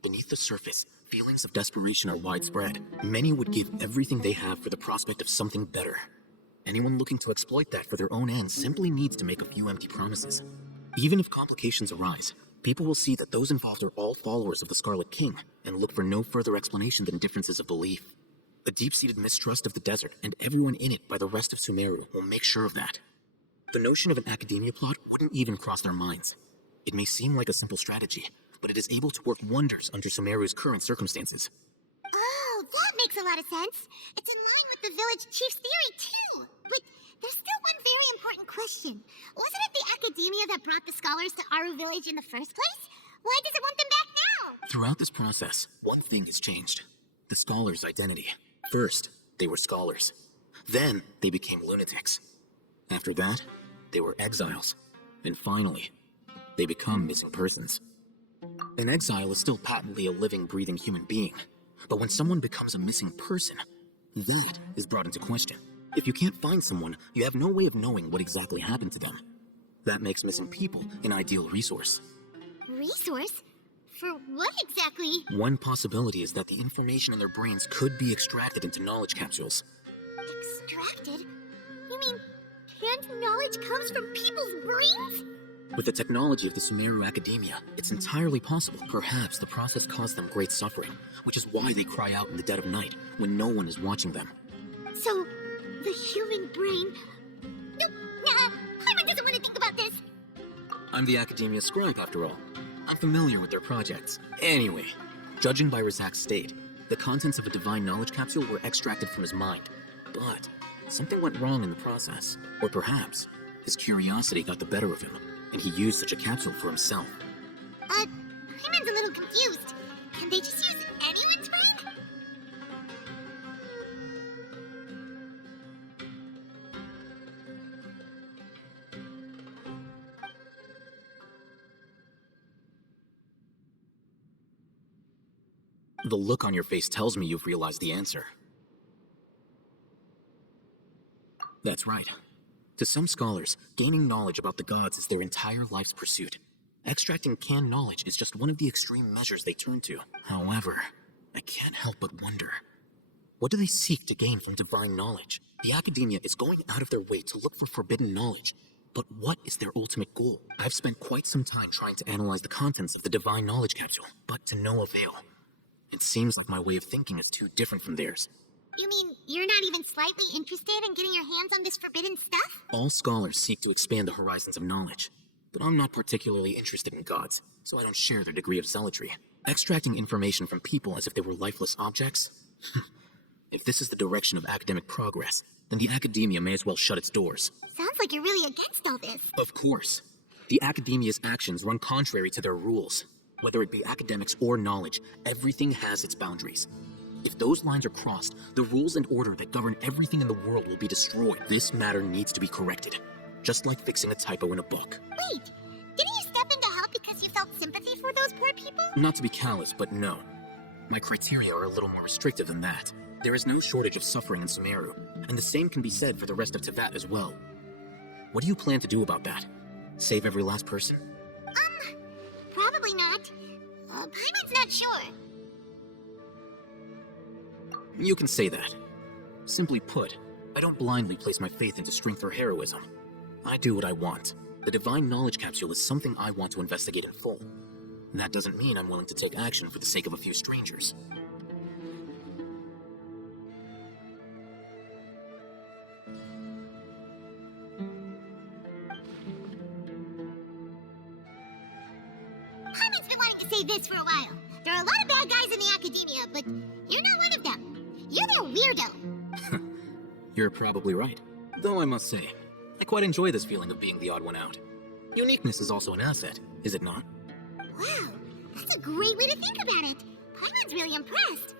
Beneath the surface, feelings of desperation are widespread. Many would give everything they have for the prospect of something better. Anyone looking to exploit that for their own ends simply needs to make a few empty promises. Even if complications arise, people will see that those involved are all followers of the Scarlet King and look for no further explanation than differences of belief. A deep-seated mistrust of the desert and everyone in it by the rest of Sumeru will make sure of that. The notion of an Academia plot wouldn't even cross their minds. It may seem like a simple strategy, but it is able to work wonders under Sumeru's current circumstances. Oh, that makes a lot of sense. It's in line with the village chief's theory, too. But there's still one very important question. Wasn't it the Academia that brought the scholars to Aru village in the first place? Why does it want them back now? Throughout this process, one thing has changed. The scholars' identity. First, they were scholars. Then, they became lunatics. After that, they were exiles. And finally, they become missing persons. An exile is still patently a living, breathing human being. But when someone becomes a missing person, that is brought into question. If you can't find someone, you have no way of knowing what exactly happened to them. That makes missing people an ideal resource. Resource? For what exactly? One possibility is that the information in their brains could be extracted into knowledge capsules. Extracted? You mean canned knowledge comes from people's brains? With the technology of the Sumeru Academia, it's entirely possible. Perhaps the process caused them great suffering, which is why they cry out in the dead of night when no one is watching them. So, the human brain... Nope, nah, Hyman doesn't want to think about this. I'm the Academia scribe, after all. I'm familiar with their projects. Anyway, judging by Razak's state, the contents of a divine knowledge capsule were extracted from his mind. But something went wrong in the process. Or perhaps his curiosity got the better of him, and he used such a capsule for himself. Hyman's a little confused. Can they just use anyone's brain? The look on your face tells me you've realized the answer. That's right. To some scholars, gaining knowledge about the gods is their entire life's pursuit. Extracting canned knowledge is just one of the extreme measures they turn to. However, I can't help but wonder, what do they seek to gain from divine knowledge? The Academia is going out of their way to look for forbidden knowledge. But what is their ultimate goal? I've spent quite some time trying to analyze the contents of the divine knowledge capsule, but to no avail. It seems like my way of thinking is too different from theirs. You mean you're not even slightly interested in getting your hands on this forbidden stuff? All scholars seek to expand the horizons of knowledge, but I'm not particularly interested in gods, so I don't share their degree of zealotry. Extracting information from people as if they were lifeless objects? If this is the direction of academic progress, then the Academia may as well shut its doors. Sounds like you're really against all this. Of course. The Academia's actions run contrary to their rules. Whether it be academics or knowledge, everything has its boundaries. If those lines are crossed, the rules and order that govern everything in the world will be destroyed. This matter needs to be corrected, just like fixing a typo in a book. Wait, didn't you step in to help because you felt sympathy for those poor people? Not to be callous, but no. My criteria are a little more restrictive than that. There is no shortage of suffering in Sumeru, and the same can be said for the rest of Teyvat as well. What do you plan to do about that? Save every last person? Probably not. Paimon's not sure. You can say that. Simply put, I don't blindly place my faith into strength or heroism. I do what I want. The Divine Knowledge Capsule is something I want to investigate in full. That doesn't mean I'm willing to take action for the sake of a few strangers. Paimon's been wanting to say this for a while. There are a lot of bad guys in the academia, but you're not one of them. You're their weirdo. You're probably right. Though I must say, I quite enjoy this feeling of being the odd one out. Uniqueness is also an asset, is it not? Wow, that's a great way to think about it. Paimon's really impressed.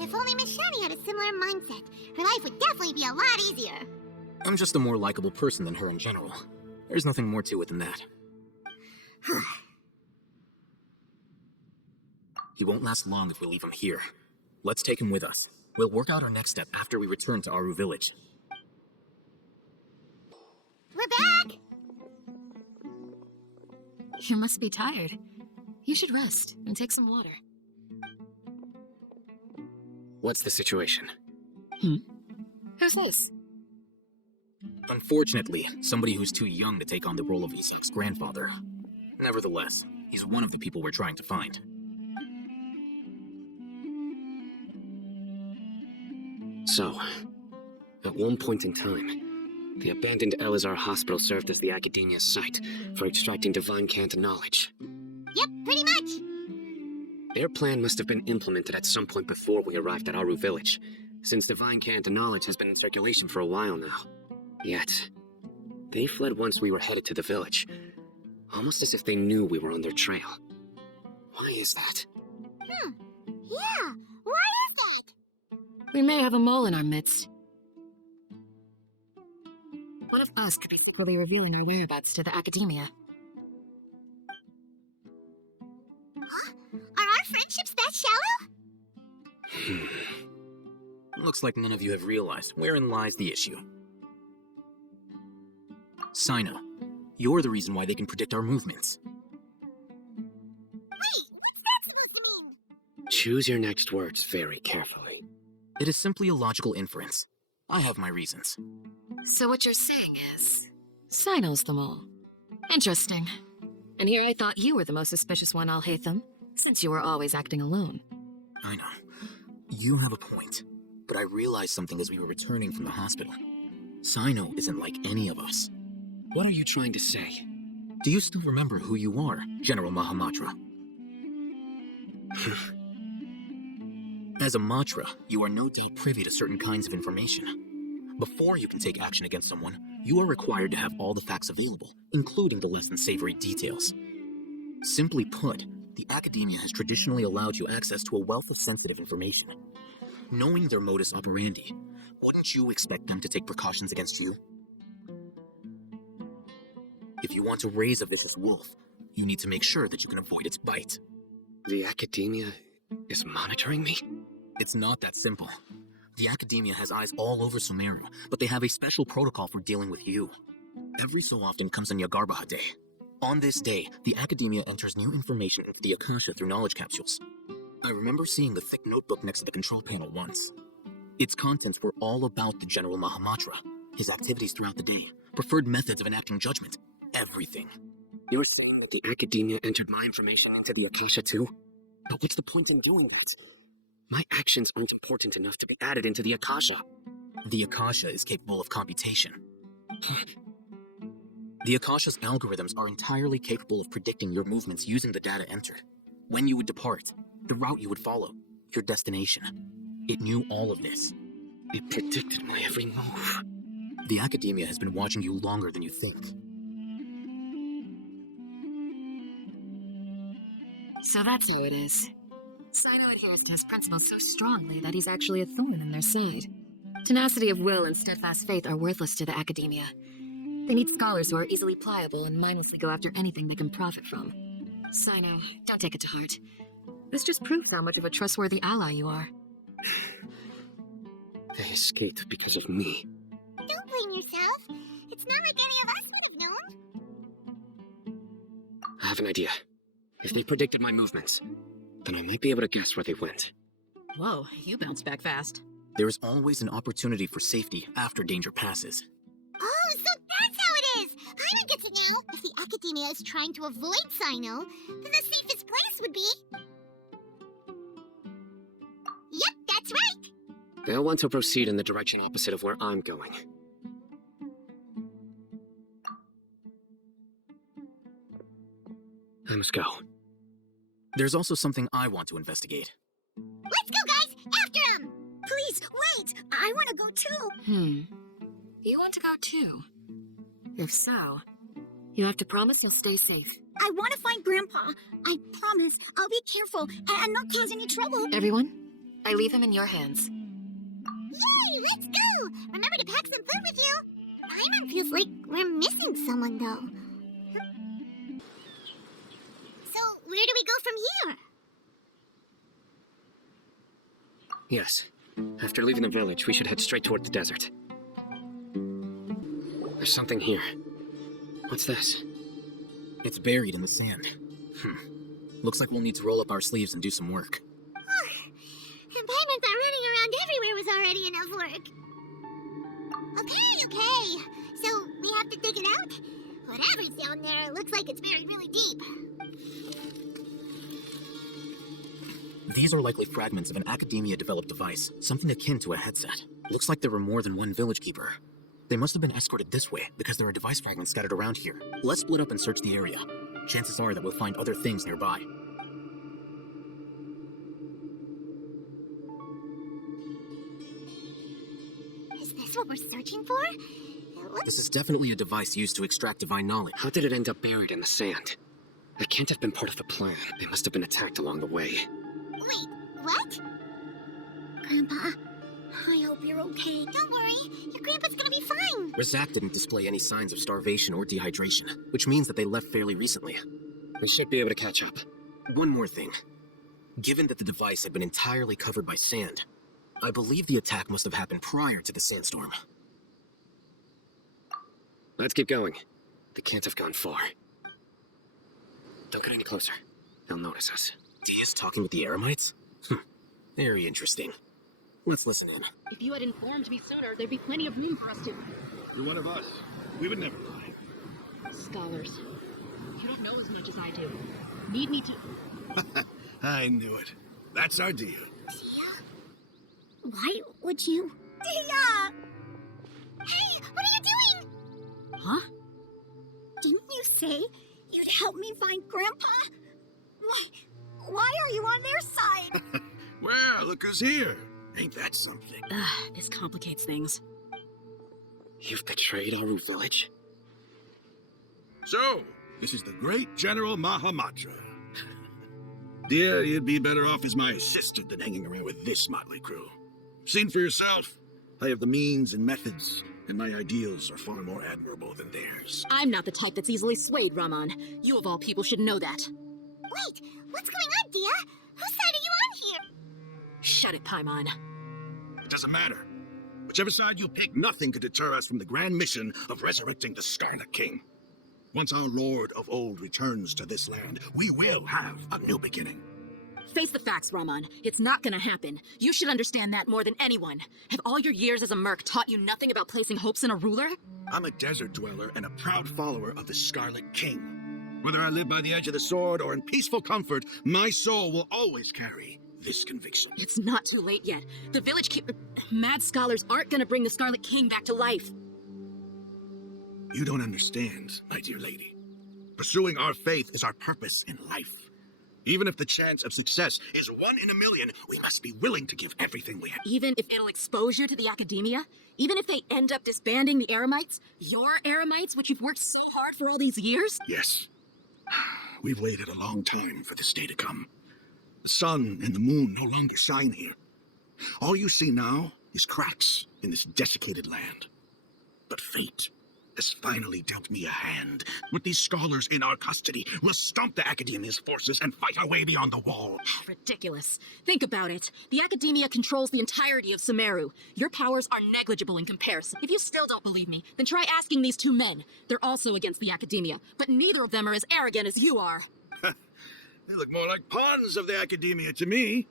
If only Miss Shani had a similar mindset, her life would definitely be a lot easier. I'm just a more likable person than her in general. There's nothing more to it than that. He won't last long if we leave him here. Let's take him with us. We'll work out our next step after we return to Aru Village. We're back! You must be tired. You should rest and take some water. What's the situation? Who's this? Unfortunately, somebody who's too young to take on the role of Isak's grandfather. Nevertheless, he's one of the people we're trying to find. So, at one point in time, the abandoned Elazar Hospital served as the Academia's site for extracting divine canta knowledge. Yep, pretty much. Their plan must have been implemented at some point before we arrived at Aru Village, since divine canta knowledge has been in circulation for a while now. Yet, they fled once we were headed to the village, almost as if they knew we were on their trail. Why is that? Yeah, why is that? We may have a mole in our midst. One of us could be fully revealing our whereabouts to the Academia. Huh? Are our friendships that shallow? Looks like none of you have realized wherein lies the issue. Cyno, you're the reason why they can predict our movements. Wait, what's that supposed to mean? Choose your next words very carefully. It is simply a logical inference. I have my reasons. So what you're saying is, Cyno's the mole. Interesting. And here I thought you were the most suspicious one, Alhaitham, since you were always acting alone. I know. You have a point. But I realized something as we were returning from the hospital. Cyno isn't like any of us. What are you trying to say? Do you still remember who you are, General Mahamatra? As a Matra, you are no doubt privy to certain kinds of information. Before you can take action against someone, you are required to have all the facts available, including the less than savory details. Simply put, the Academia has traditionally allowed you access to a wealth of sensitive information. Knowing their modus operandi, wouldn't you expect them to take precautions against you? If you want to raise a vicious wolf, you need to make sure that you can avoid its bite. The Academia is monitoring me? It's not that simple. The Academia has eyes all over Sumeru, but they have a special protocol for dealing with you. Every so often comes a Nyagarbaha Day. On this day, the Academia enters new information into the Akasha through knowledge capsules. I remember seeing the thick notebook next to the control panel once. Its contents were all about the General Mahamatra, his activities throughout the day, preferred methods of enacting judgment, everything. You're saying that the Academia entered my information into the Akasha too? But what's the point in doing that? My actions aren't important enough to be added into the Akasha. The Akasha is capable of computation. The Akasha's algorithms are entirely capable of predicting your movements using the data entered. When you would depart, the route you would follow, your destination. It knew all of this. It predicted my every move. The Academia has been watching you longer than you think. So that's how it is. Cyno adheres to his principles so strongly that he's actually a thorn in their side. Tenacity of will and steadfast faith are worthless to the Academia. They need scholars who are easily pliable and mindlessly go after anything they can profit from. Cyno, don't take it to heart. This just proves how much of a trustworthy ally you are. They escaped because of me. Don't blame yourself. It's not like any of us would have have an idea. If they predicted my movements, then I might be able to guess where they went. Whoa, you bounced back fast. There is always an opportunity for safety after danger passes. Oh, so that's how it is! I don't get to know. If the Academia is trying to avoid cyno, then the safest place would be... Yep, that's right! They'll want to proceed in the direction opposite of where I'm going. I must go. There's also something I want to investigate. Let's go, guys! After him! Please, wait! I want to go too! You want to go too? If so, you have to promise you'll stay safe. I want to find Grandpa. I promise I'll be careful and not cause any trouble. Everyone, I leave him in your hands. Yay! Let's go! Remember to pack some food with you. Paimon feels like we're missing someone, though. So, where do we go from here? Yes. After leaving the village, we should head straight toward the desert. There's something here. What's this? It's buried in the sand. Looks like we'll need to roll up our sleeves and do some work. And Paimon thought running around everywhere was already enough work. Okay. So, we have to dig it out? Whatever's down there looks like it's buried really deep. These are likely fragments of an Academia-developed device, something akin to a headset. Looks like there were more than one village keeper. They must have been escorted this way, because there are device fragments scattered around here. Let's split up and search the area. Chances are that we'll find other things nearby. Is this what we're searching for? This is definitely a device used to extract divine knowledge. How did it end up buried in the sand? It can't have been part of the plan. They must have been attacked along the way. Wait, what? Grandpa, I hope you're okay. Don't worry, your grandpa's gonna be fine. Razak didn't display any signs of starvation or dehydration, which means that they left fairly recently. They should be able to catch up. One more thing. Given that the device had been entirely covered by sand, I believe the attack must have happened prior to the sandstorm. Let's keep going. They can't have gone far. Don't get any closer. They'll notice us. Dehya's talking with the Eremites? Very interesting. Let's listen in. If you had informed me sooner, there'd be plenty of room for us to... You're one of us. We would never lie. Scholars. You don't know as much as I do. Need me to... I knew it. That's our deal. Why would you? Dehya! Hey, what are you doing? Huh? Didn't you say you'd help me find Grandpa? Why are you on their side? Well, look who's here. Ain't that something? This complicates things. You've betrayed Aru village? So, this is the great General Mahamatra. Dear, you'd be better off as my assistant than hanging around with this motley crew. Seen for yourself. I have the means and methods, and my ideals are far more admirable than theirs. I'm not the type that's easily swayed, Raman. You of all people should know that. Wait, what's going on, Dehya? Whose side are you on here? Shut it, Paimon. It doesn't matter. Whichever side you pick, nothing could deter us from the grand mission of resurrecting the Scarlet King. Once our Lord of Old returns to this land, we will have a new beginning. Face the facts, Raman. It's not gonna happen. You should understand that more than anyone. Have all your years as a merc taught you nothing about placing hopes in a ruler? I'm a desert dweller and a proud follower of the Scarlet King. Whether I live by the edge of the sword or in peaceful comfort, my soul will always carry this conviction. It's not too late yet. The village mad scholars aren't gonna bring the Scarlet King back to life. You don't understand, my dear lady. Pursuing our faith is our purpose in life. Even if the chance of success is 1 in a million, we must be willing to give everything we have. Even if it'll expose you to the Academia? Even if they end up disbanding the Eremites? Your Eremites, which you've worked so hard for all these years? Yes. We've waited a long time for this day to come. The sun and the moon no longer shine here. All you see now is cracks in this desiccated land. But fate, has finally dealt me a hand. With these scholars in our custody, we'll stomp the Academia's forces and fight our way beyond the wall. Ridiculous. Think about it. The Academia controls the entirety of Sumeru. Your powers are negligible in comparison. If you still don't believe me, then try asking these two men. They're also against the Academia, but neither of them are as arrogant as you are. They look more like pawns of the Academia to me.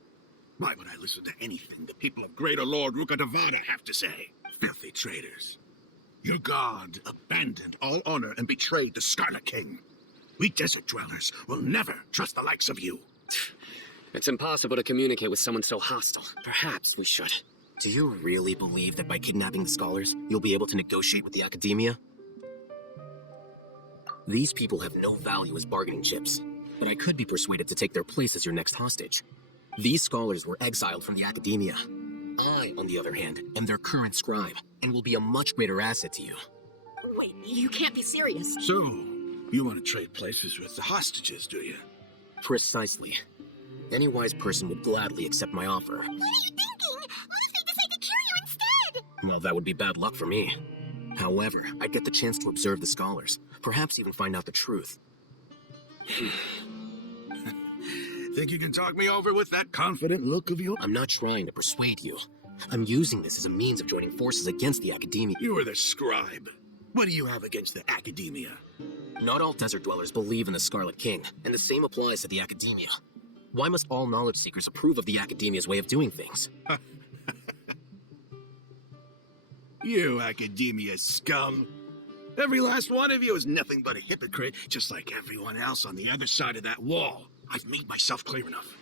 Why would I listen to anything the people of Greater Lord Rukadavada have to say? Filthy traitors. Your god abandoned all honor and betrayed the Scarlet King. We desert dwellers will never trust the likes of you. It's impossible to communicate with someone so hostile. Perhaps we should. Do you really believe that by kidnapping the scholars, you'll be able to negotiate with the Academia? These people have no value as bargaining chips, but I could be persuaded to take their place as your next hostage. These scholars were exiled from the Academia. I, on the other hand, am their current scribe, and will be a much greater asset to you. Wait, you can't be serious. So, you want to trade places with the hostages, do you? Precisely. Any wise person would gladly accept my offer. What are you thinking? What if they decide to kill you instead? Well, that would be bad luck for me. However, I'd get the chance to observe the scholars, perhaps even find out the truth. Think you can talk me over with that confident look of yours? I'm not trying to persuade you. I'm using this as a means of joining forces against the Academia. You are the scribe. What do you have against the Academia? Not all desert dwellers believe in the Scarlet King, and the same applies to the Academia. Why must all knowledge seekers approve of the Academia's way of doing things? You Academia scum. Every last one of you is nothing but a hypocrite, just like everyone else on the other side of that wall. I've made myself clear enough.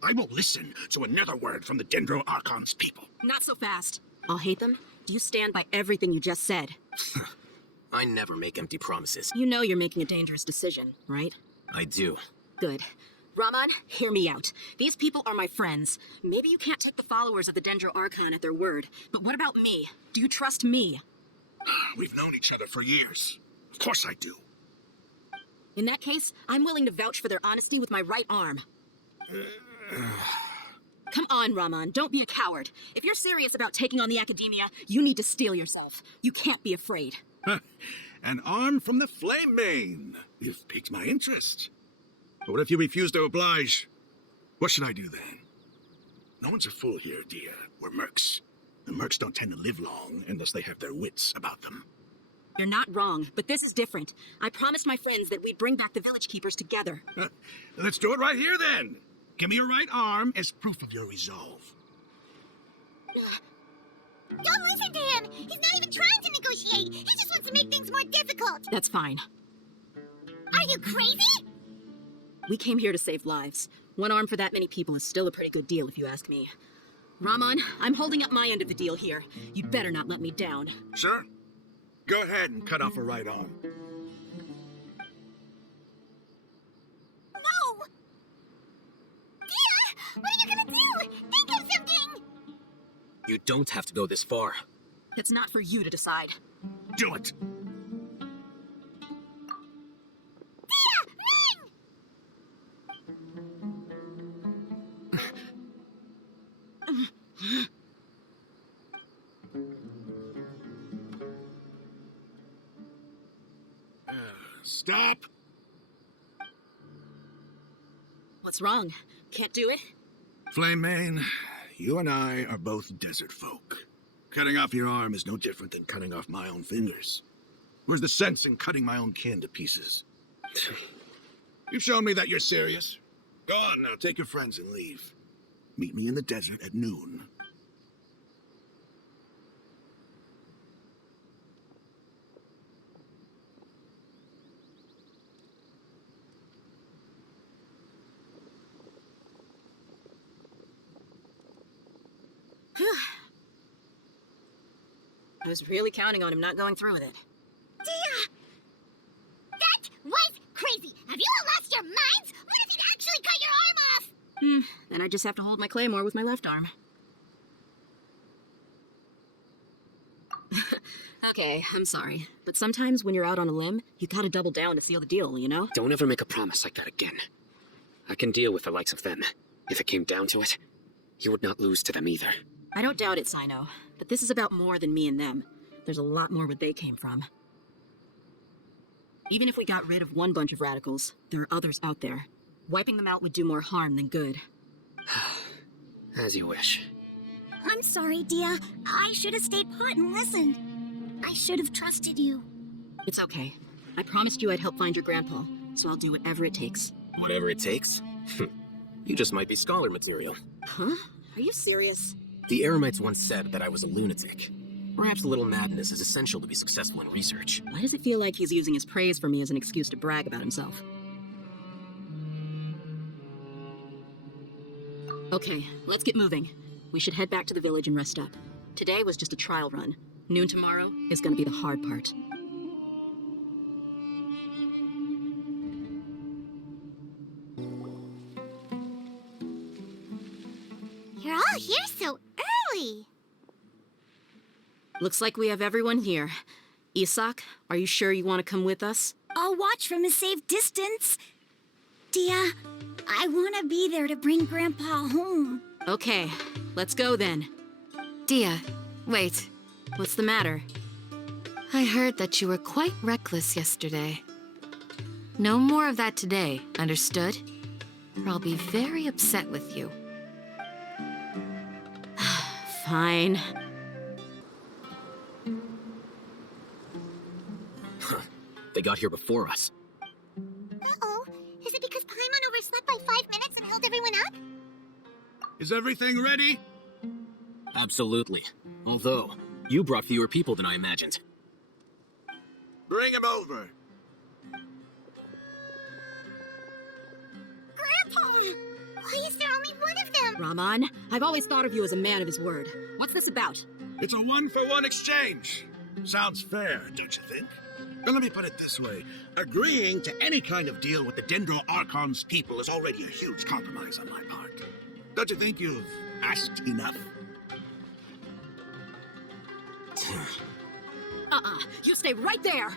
I won't listen to another word from the Dendro Archon's people. Not so fast. I'll hate them. Do you stand by everything you just said? I never make empty promises. You know you're making a dangerous decision, right? I do. Good. Raman, hear me out. These people are my friends. Maybe you can't take the followers of the Dendro Archon at their word, but what about me? Do you trust me? We've known each other for years. Of course I do. In that case, I'm willing to vouch for their honesty with my right arm. Come on, Raman, don't be a coward. If you're serious about taking on the Academia, you need to steel yourself. You can't be afraid. An arm from the Flame Mane. You've piqued my interest. But what if you refuse to oblige? What should I do then? No one's a fool here, dear. We're mercs. The mercs don't tend to live long unless they have their wits about them. You're not wrong, but this is different. I promised my friends that we'd bring back the village keepers together. Let's do it right here then. Give me your right arm as proof of your resolve. Don't listen to him! He's not even trying to negotiate! He just wants to make things more difficult! That's fine. Are you crazy? We came here to save lives. One arm for that many people is still a pretty good deal, if you ask me. Raman, I'm holding up my end of the deal here. You'd better not let me down. Sure. Go ahead and cut off a right arm. No! Dehya! What are you gonna do? Think of something! You don't have to go this far. It's not for you to decide. Do it! Dehya! Ming! Stop! What's wrong? Can't do it? Flame Mane, you and I are both desert folk. Cutting off your arm is no different than cutting off my own fingers. Where's the sense in cutting my own kin to pieces? You've shown me that you're serious. Go on now, take your friends and leave. Meet me in the desert at noon. I was really counting on him not going through with it. Dehya! That was crazy! Have you all lost your minds? What if he'd actually cut your arm off? Then I just have to hold my claymore with my left arm. Okay, I'm sorry. But sometimes when you're out on a limb, you gotta double down to seal the deal, you know? Don't ever make a promise like that again. I can deal with the likes of them. If it came down to it, you would not lose to them either. I don't doubt it, Cyno. But this is about more than me and them. There's a lot more where they came from. Even if we got rid of one bunch of radicals, there are others out there. Wiping them out would do more harm than good. As you wish. I'm sorry, Dehya. I should have stayed put and listened. I should have trusted you. It's okay. I promised you I'd help find your grandpa, so I'll do whatever it takes. Whatever it takes? You just might be scholar material. Huh? Are you serious? The Eremites once said that I was a lunatic. Perhaps a little madness is essential to be successful in research. Why does it feel like he's using his praise for me as an excuse to brag about himself? Okay, let's get moving. We should head back to the village and rest up. Today was just a trial run. Noon tomorrow is gonna be the hard part. You're all here so early. Looks like we have everyone here. Isak, are you sure you want to come with us? I'll watch from a safe distance. Dehya, I want to be there to bring Grandpa home. Okay, let's go then. Dehya, wait. What's the matter? I heard that you were quite reckless yesterday. No more of that today, understood? Or I'll be very upset with you. Fine. They got here before us. Uh-oh. Is it because Paimon overslept by 5 minutes and held everyone up? Is everything ready? Absolutely. Although, you brought fewer people than I imagined. Bring him over. Grandpa! Why is there only one of them? Rahman, I've always thought of you as a man of his word. What's this about? It's a one-for-one exchange. Sounds fair, don't you think? But let me put it this way. Agreeing to any kind of deal with the Dendro Archon's people is already a huge compromise on my part. Don't you think you've asked enough? You stay right there!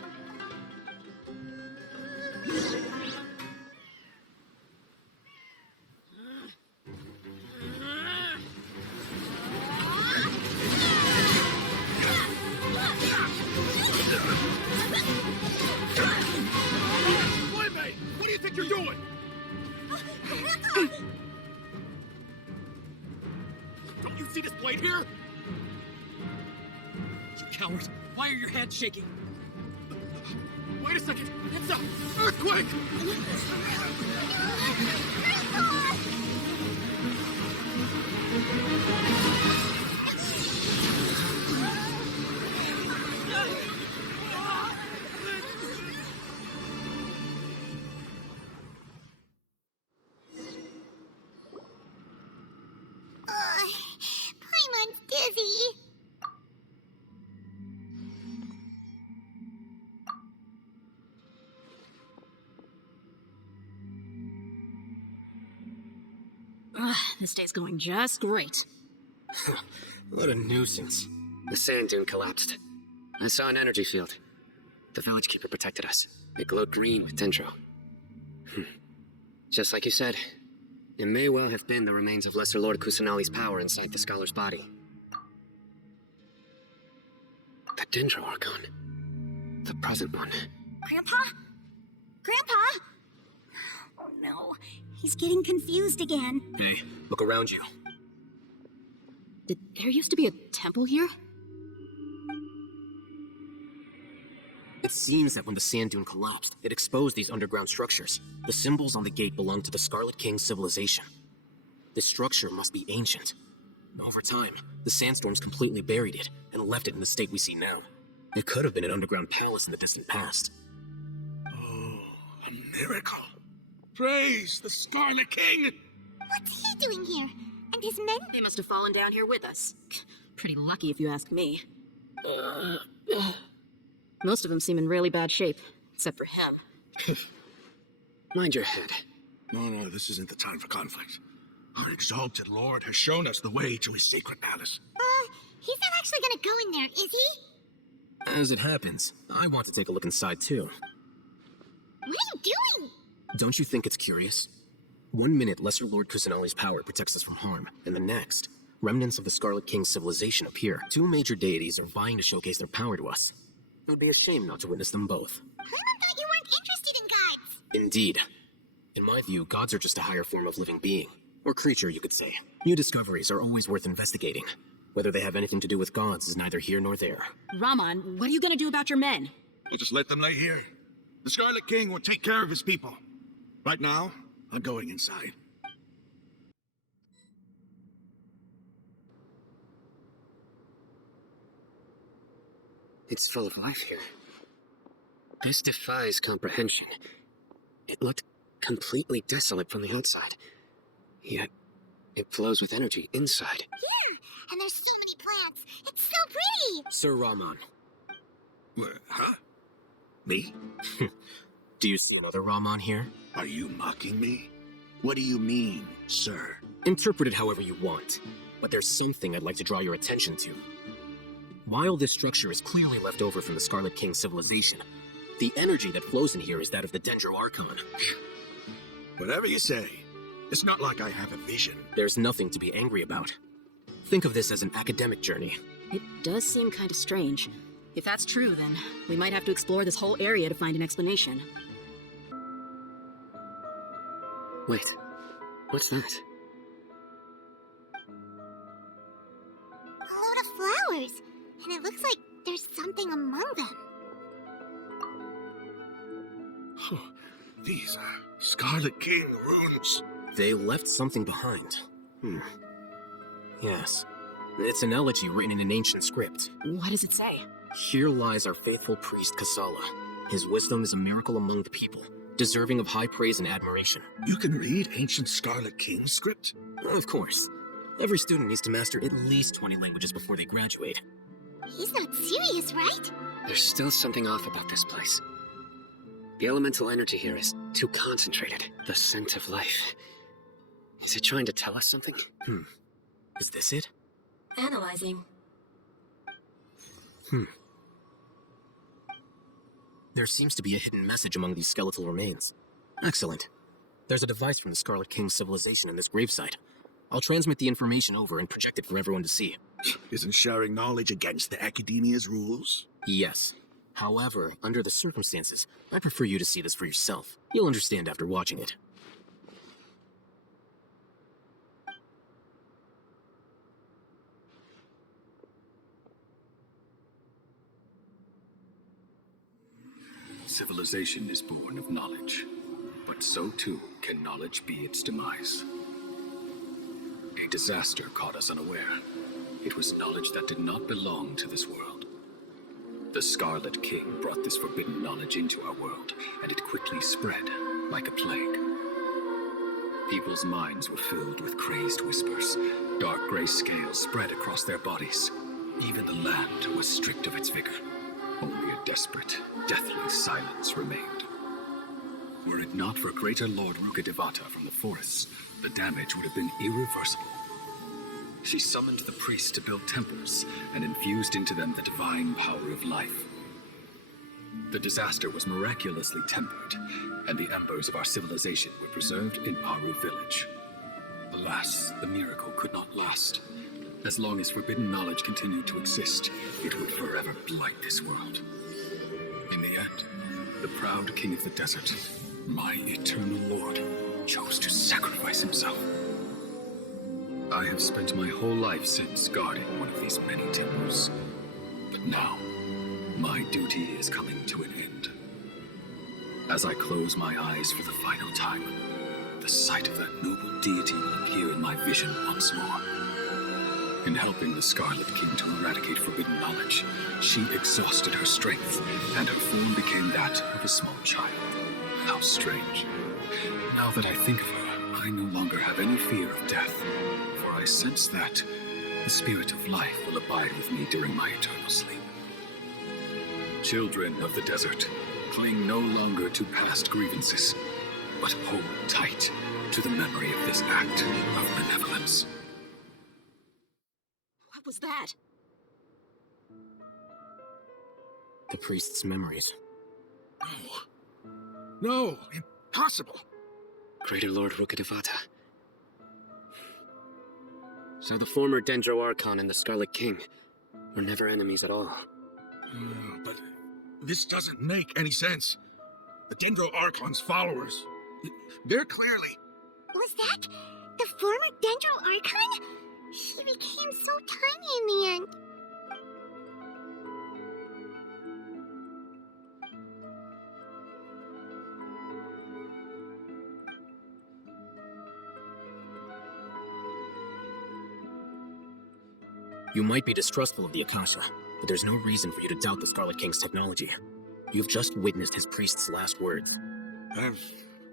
What do you think you're doing? Don't you see this blade here? You coward! Why are your hands shaking? Wait a second! It's an earthquake! Paimon's dizzy. This day's going just great. What a nuisance. The sand dune collapsed. I saw an energy field. The village keeper protected us. It glowed green with dendro. Just like you said, it may well have been the remains of Lesser Lord Kusanali's power inside the scholar's body. The Dendro Archon. The present one. Grandpa? Grandpa? Oh no, he's getting confused again. Hey, look around you. There used to be a temple here? It seems that when the sand dune collapsed, it exposed these underground structures. The symbols on the gate belong to the Scarlet King's civilization. This structure must be ancient. Over time, the sandstorms completely buried it and left it in the state we see now. It could have been an underground palace in the distant past. Oh, a miracle. Praise the Scarlet King! What's he doing here? And his men? They must have fallen down here with us. Pretty lucky if you ask me. Most of them seem in really bad shape, except for him. Mind your head. No, this isn't the time for conflict. Our exalted lord has shown us the way to his sacred palace. He's not actually gonna go in there, is he? As it happens, I want to take a look inside too. What are you doing? Don't you think it's curious? 1 minute, Lesser Lord Kusanali's power protects us from harm, and the next, remnants of the Scarlet King's civilization appear. Two major deities are vying to showcase their power to us. It would be a shame not to witness them both. Paimon thought you weren't Indeed. In my view, gods are just a higher form of living being. Or creature, you could say. New discoveries are always worth investigating. Whether they have anything to do with gods is neither here nor there. Rahman, what are you gonna do about your men? I just let them lay here. The Scarlet King will take care of his people. Right now, I'm going inside. It's full of life here. This defies comprehension. It looked completely desolate from the outside. Yet, it flows with energy inside. Here! And there's so many plants. It's so pretty! Sir Rahman. Huh? Me? Do you see another Rahman here? Are you mocking me? What do you mean, sir? Interpret it however you want. But there's something I'd like to draw your attention to. While this structure is clearly left over from the Scarlet King civilization, the energy that flows in here is that of the Dendro Archon. Whatever you say. It's not like I have a vision. There's nothing to be angry about. Think of this as an academic journey. It does seem kind of strange. If that's true, then we might have to explore this whole area to find an explanation. Wait, what's that? A load of flowers. And it looks like there's something among them. These are Scarlet King runes. They left something behind. Yes. It's an elegy written in an ancient script. What does it say? Here lies our faithful priest Kasala. His wisdom is a miracle among the people, deserving of high praise and admiration. You can read ancient Scarlet King script? Of course. Every student needs to master at least 20 languages before they graduate. He's not serious, right? There's still something off about this place. The elemental energy here is too concentrated. The scent of life. Is it trying to tell us something? Is this it? Analyzing. There seems to be a hidden message among these skeletal remains. Excellent. There's a device from the Scarlet King civilization in this gravesite. I'll transmit the information over and project it for everyone to see. Isn't sharing knowledge against the Academia's rules? Yes. However, under the circumstances, I prefer you to see this for yourself. You'll understand after watching it. Civilization is born of knowledge, but so too can knowledge be its demise. A disaster caught us unaware. It was knowledge that did not belong to this world. The Scarlet King brought this forbidden knowledge into our world, and it quickly spread like a plague. People's minds were filled with crazed whispers. Dark gray scales spread across their bodies. Even the land was stripped of its vigor. Only a desperate, deathly silence remained. Were it not for greater Lord Rukadevata from the forests, the damage would have been irreversible. She summoned the priests to build temples and infused into them the divine power of life. The disaster was miraculously tempered, and the embers of our civilization were preserved in Aru village. Alas, the miracle could not last. As long as forbidden knowledge continued to exist, it would forever blight this world. In the end, the proud king of the desert, my eternal lord, chose to sacrifice himself. I have spent my whole life since guarding one of these many temples. But now, my duty is coming to an end. As I close my eyes for the final time, the sight of that noble deity will appear in my vision once more. In helping the Scarlet King to eradicate forbidden knowledge, she exhausted her strength, and her form became that of a small child. How strange. Now that I think of her, I no longer have any fear of death, for I sense that the spirit of life will abide with me during my eternal sleep. Children of the desert, cling no longer to past grievances, but hold tight to the memory of this act of benevolence. What was that? The priest's memories. No, impossible. Greater Lord Rukadevata. So the former Dendro Archon and the Scarlet King were never enemies at all. But this doesn't make any sense. The Dendro Archon's followers. They're clearly... Was that the former Dendro Archon? He became so tiny in the end. You might be distrustful of the Akasha, but there's no reason for you to doubt the Scarlet King's technology. You've just witnessed his priest's last words. I've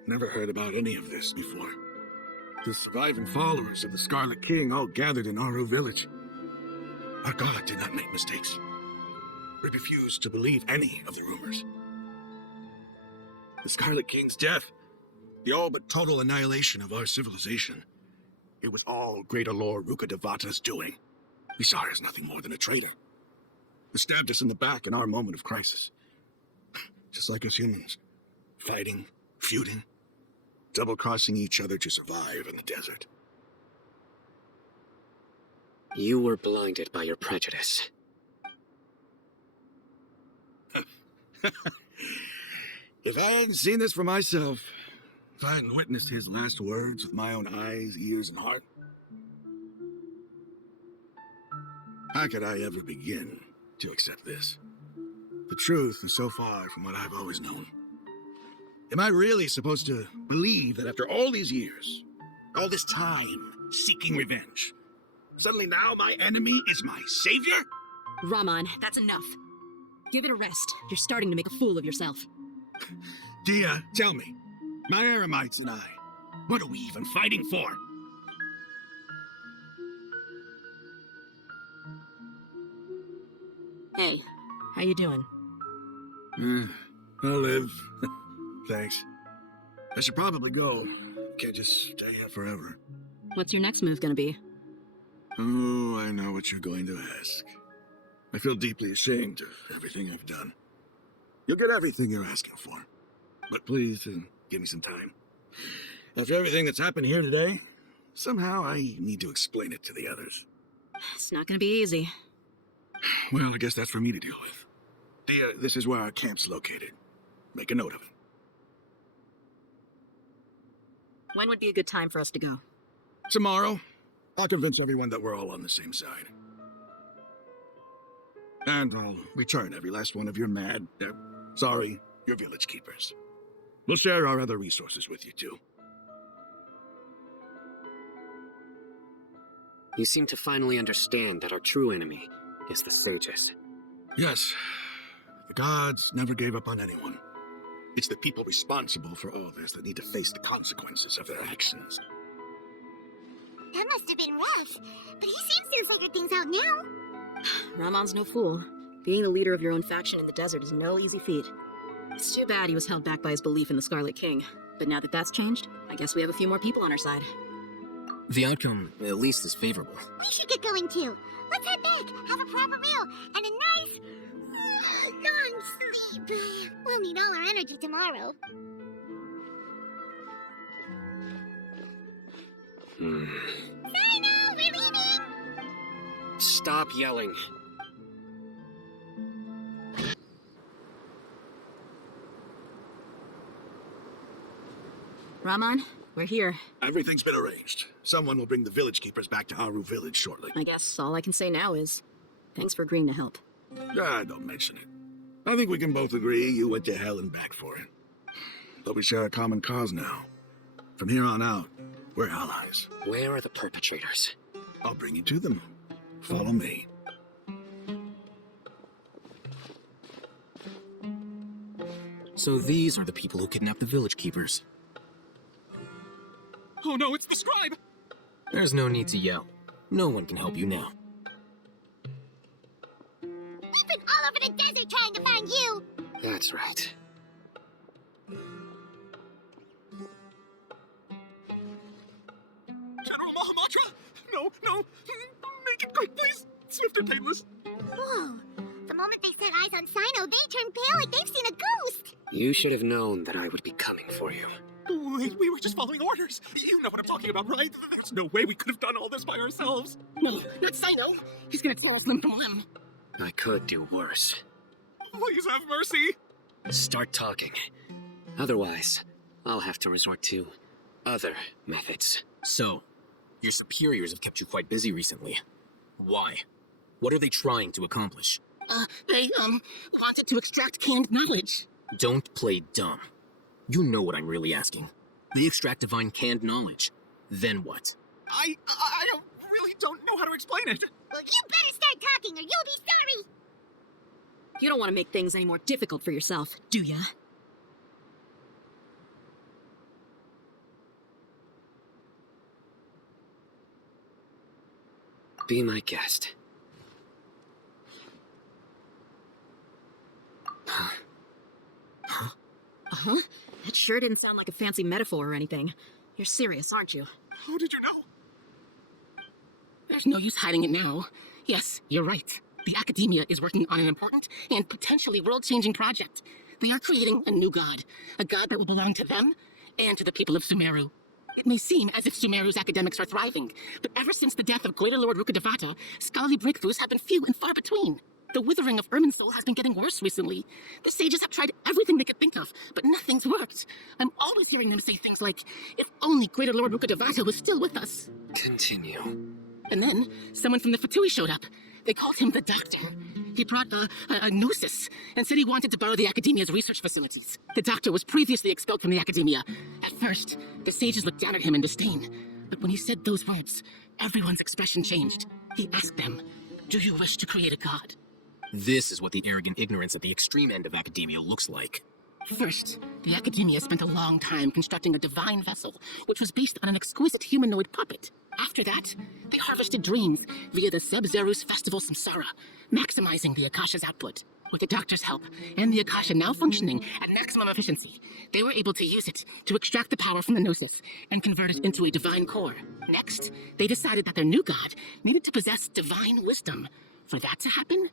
never heard about any of this before. The surviving followers of the Scarlet King all gathered in Aru village. Our god did not make mistakes. We refused to believe any of the rumors. The Scarlet King's death, the all but total annihilation of our civilization, it was all Greater Lord Rukkhadevata's doing. We saw her as nothing more than a traitor, who stabbed us in the back in our moment of crisis. Just like us humans, fighting, feuding, double-crossing each other to survive in the desert. You were blinded by your prejudice. If I hadn't seen this for myself, if I hadn't witnessed his last words with my own eyes, ears, and heart, how could I ever begin to accept this? The truth is so far from what I've always known. Am I really supposed to believe that after all these years, all this time seeking revenge, suddenly now my enemy is my savior? Raman, that's enough. Give it a rest. You're starting to make a fool of yourself. Dehya, tell me, my Eremites and I, what are we even fighting for? Hey, how you doing? I'll live. Thanks. I should probably go. Can't just stay here forever. What's your next move gonna be? Oh, I know what you're going to ask. I feel deeply ashamed of everything I've done. You'll get everything you're asking for. But please, give me some time. After everything that's happened here today, somehow I need to explain it to the others. It's not gonna be easy. Well, I guess that's for me to deal with. Dehya, this is where our camp's located. Make a note of it. When would be a good time for us to go? Tomorrow, I'll convince everyone that we're all on the same side. And I'll return every last one of your your village keepers. We'll share our other resources with you, too. You seem to finally understand that our true enemy is the sages. Yes, the gods never gave up on anyone. It's the people responsible for all this that need to face the consequences of their actions. That must have been rough, but he seems to have figured things out now. Ramon's no fool. Being the leader of your own faction in the desert is no easy feat. It's too bad he was held back by his belief in the Scarlet King. But now that that's changed, I guess we have a few more people on our side. The outcome, at least, is favorable. We should get going too. Let's head back, have a proper meal, and a nice, long sleep. We'll need all our energy tomorrow. Cyno, we're leaving! Stop yelling. Raman, we're here. Everything's been arranged. Someone will bring the village keepers back to Aru village shortly. I guess all I can say now is, thanks for agreeing to help. Don't mention it. I think we can both agree you went to hell and back for it. But we share a common cause now. From here on out, we're allies. Where are the perpetrators? I'll bring you to them. Follow me. So these are the people who kidnapped the village keepers. Oh no, it's the scribe! There's no need to yell. No one can help you now. We've been all over the desert trying to find you! That's right. General Mahamatra! No! Make it quick, please! Swift and painless! Whoa! The moment they set eyes on Cyno, they turn pale like they've seen a ghost! You should have known that I would be coming for you. Wait, we were just following orders. You know what I'm talking about, right? There's no way we could have done all this by ourselves. No, not Cyno. He's gonna tear us limb from limb. I could do worse. Please have mercy. Start talking. Otherwise, I'll have to resort to other methods. So, your superiors have kept you quite busy recently. Why? What are they trying to accomplish? They wanted to extract canned knowledge. Don't play dumb. You know what I'm really asking. They extract divine canned knowledge. Then what? I really don't know how to explain it. Well, you better start talking or you'll be sorry. You don't want to make things any more difficult for yourself, do ya? Be my guest. Uh-huh. That sure didn't sound like a fancy metaphor or anything. You're serious, aren't you? How did you know? There's no use hiding it now. Yes, you're right. The Academia is working on an important and potentially world-changing project. They are creating a new god. A god that will belong to them and to the people of Sumeru. It may seem as if Sumeru's academics are thriving, but ever since the death of Greater Lord Rukkhadevata, scholarly breakthroughs have been few and far between. The withering of Irminsul has been getting worse recently. The sages have tried everything they could think of, but nothing's worked. I'm always hearing them say things like, if only Greater Lord Rukkhadevata was still with us. Continue. And then, someone from the Fatui showed up. They called him the Doctor. He brought a gnosis and said he wanted to borrow the Academia's research facilities. The Doctor was previously expelled from the Academia. At first, the sages looked down at him in disdain. But when he said those words, everyone's expression changed. He asked them, do you wish to create a god? This is what the arrogant ignorance at the extreme end of academia looks like. First, the Academia spent a long time constructing a divine vessel, which was based on an exquisite humanoid puppet. After that, they harvested dreams via the Seb-Zerus Festival Samsara, maximizing the Akasha's output. With the Doctor's help, and the Akasha now functioning at maximum efficiency, they were able to use it to extract the power from the Gnosis and convert it into a divine core. Next, they decided that their new god needed to possess divine wisdom. For that to happen,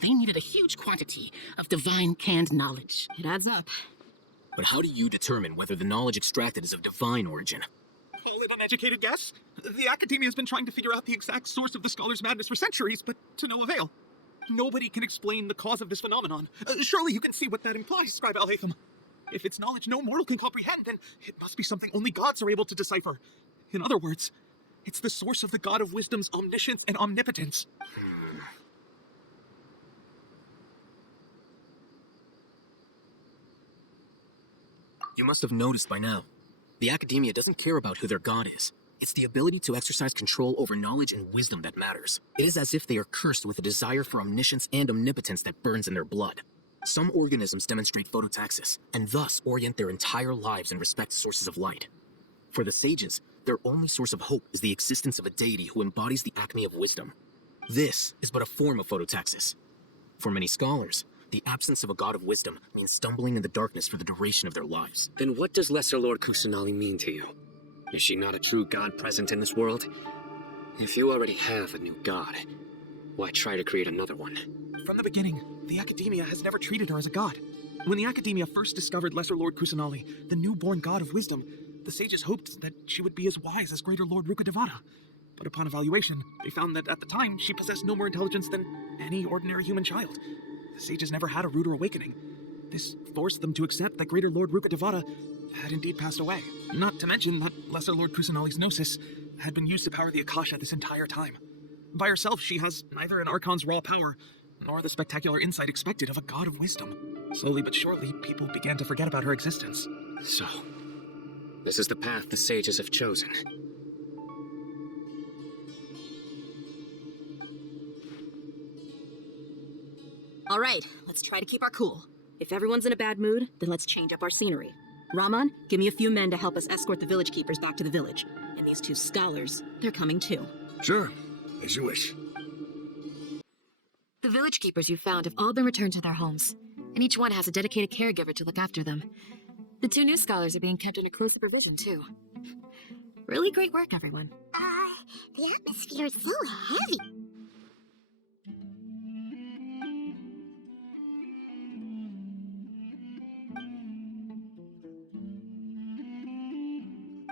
they needed a huge quantity of divine canned knowledge. It adds up. But how do you determine whether the knowledge extracted is of divine origin? Call it uneducated guess. The Academia has been trying to figure out the exact source of the scholar's madness for centuries, but to no avail. Nobody can explain the cause of this phenomenon. Surely you can see what that implies, Scribe Al-Haytham. If it's knowledge no mortal can comprehend, then it must be something only gods are able to decipher. In other words, it's the source of the God of Wisdom's omniscience and omnipotence. You must have noticed by now. The Academia doesn't care about who their god is. It's the ability to exercise control over knowledge and wisdom that matters. It is as if they are cursed with a desire for omniscience and omnipotence that burns in their blood. Some organisms demonstrate phototaxis, and thus orient their entire lives in respect to sources of light. For the sages, their only source of hope is the existence of a deity who embodies the acme of wisdom. This is but a form of phototaxis. For many scholars, the absence of a god of wisdom means stumbling in the darkness for the duration of their lives. Then what does Lesser Lord Kusanali mean to you? Is she not a true god present in this world? If you already have a new god, why try to create another one? From the beginning, the Academia has never treated her as a god. When the Academia first discovered Lesser Lord Kusanali, the newborn god of wisdom, the sages hoped that she would be as wise as Greater Lord Rukkhadevata. But upon evaluation, they found that at the time, she possessed no more intelligence than any ordinary human child. The sages never had a ruder awakening. This forced them to accept that Greater Lord Rukkhadevata had indeed passed away. Not to mention that Lesser Lord Kusanali's Gnosis had been used to power the Akasha this entire time. By herself, she has neither an Archon's raw power, nor the spectacular insight expected of a god of wisdom. Slowly but surely, people began to forget about her existence. So, this is the path the sages have chosen. All right, let's try to keep our cool. If everyone's in a bad mood, then let's change up our scenery. Rahman, give me a few men to help us escort the village keepers back to the village. And these two scholars, they're coming too. Sure, as you wish. The village keepers you found have all been returned to their homes, and each one has a dedicated caregiver to look after them. The two new scholars are being kept under close supervision, too. Really great work, everyone. The atmosphere is so heavy.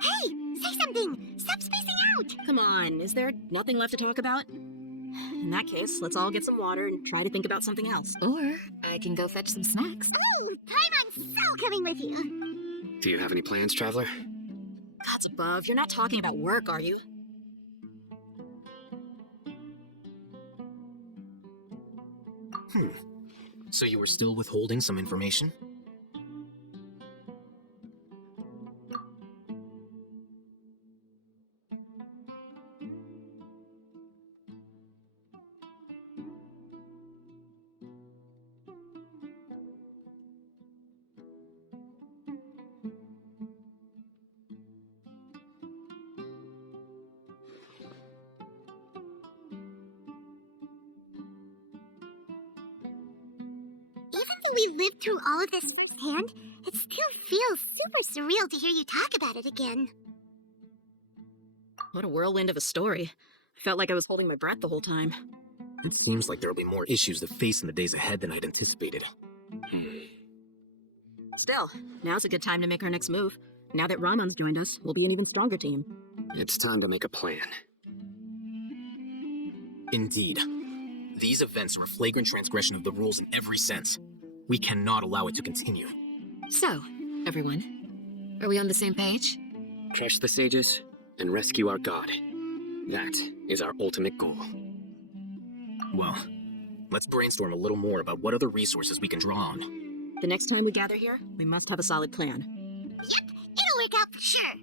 Hey, say something! Stop spacing out! Come on, is there nothing left to talk about? In that case, let's all get some water and try to think about something else. Or I can go fetch some snacks. Oh, Paimon's so coming with you. Do you have any plans, Traveler? Gods above, you're not talking about work, are you? So you were still withholding some information? Even though we lived through all of this firsthand, it still feels super surreal to hear you talk about it again. What a whirlwind of a story. I felt like I was holding my breath the whole time. It seems like there'll be more issues to face in the days ahead than I'd anticipated. Still, now's a good time to make our next move. Now that Ramon's joined us, we'll be an even stronger team. It's time to make a plan. Indeed. These events are a flagrant transgression of the rules in every sense. We cannot allow it to continue. So, everyone, are we on the same page? Crush the sages and rescue our god. That is our ultimate goal. Well, let's brainstorm a little more about what other resources we can draw on. The next time we gather here, we must have a solid plan. Yep, it'll work out for sure.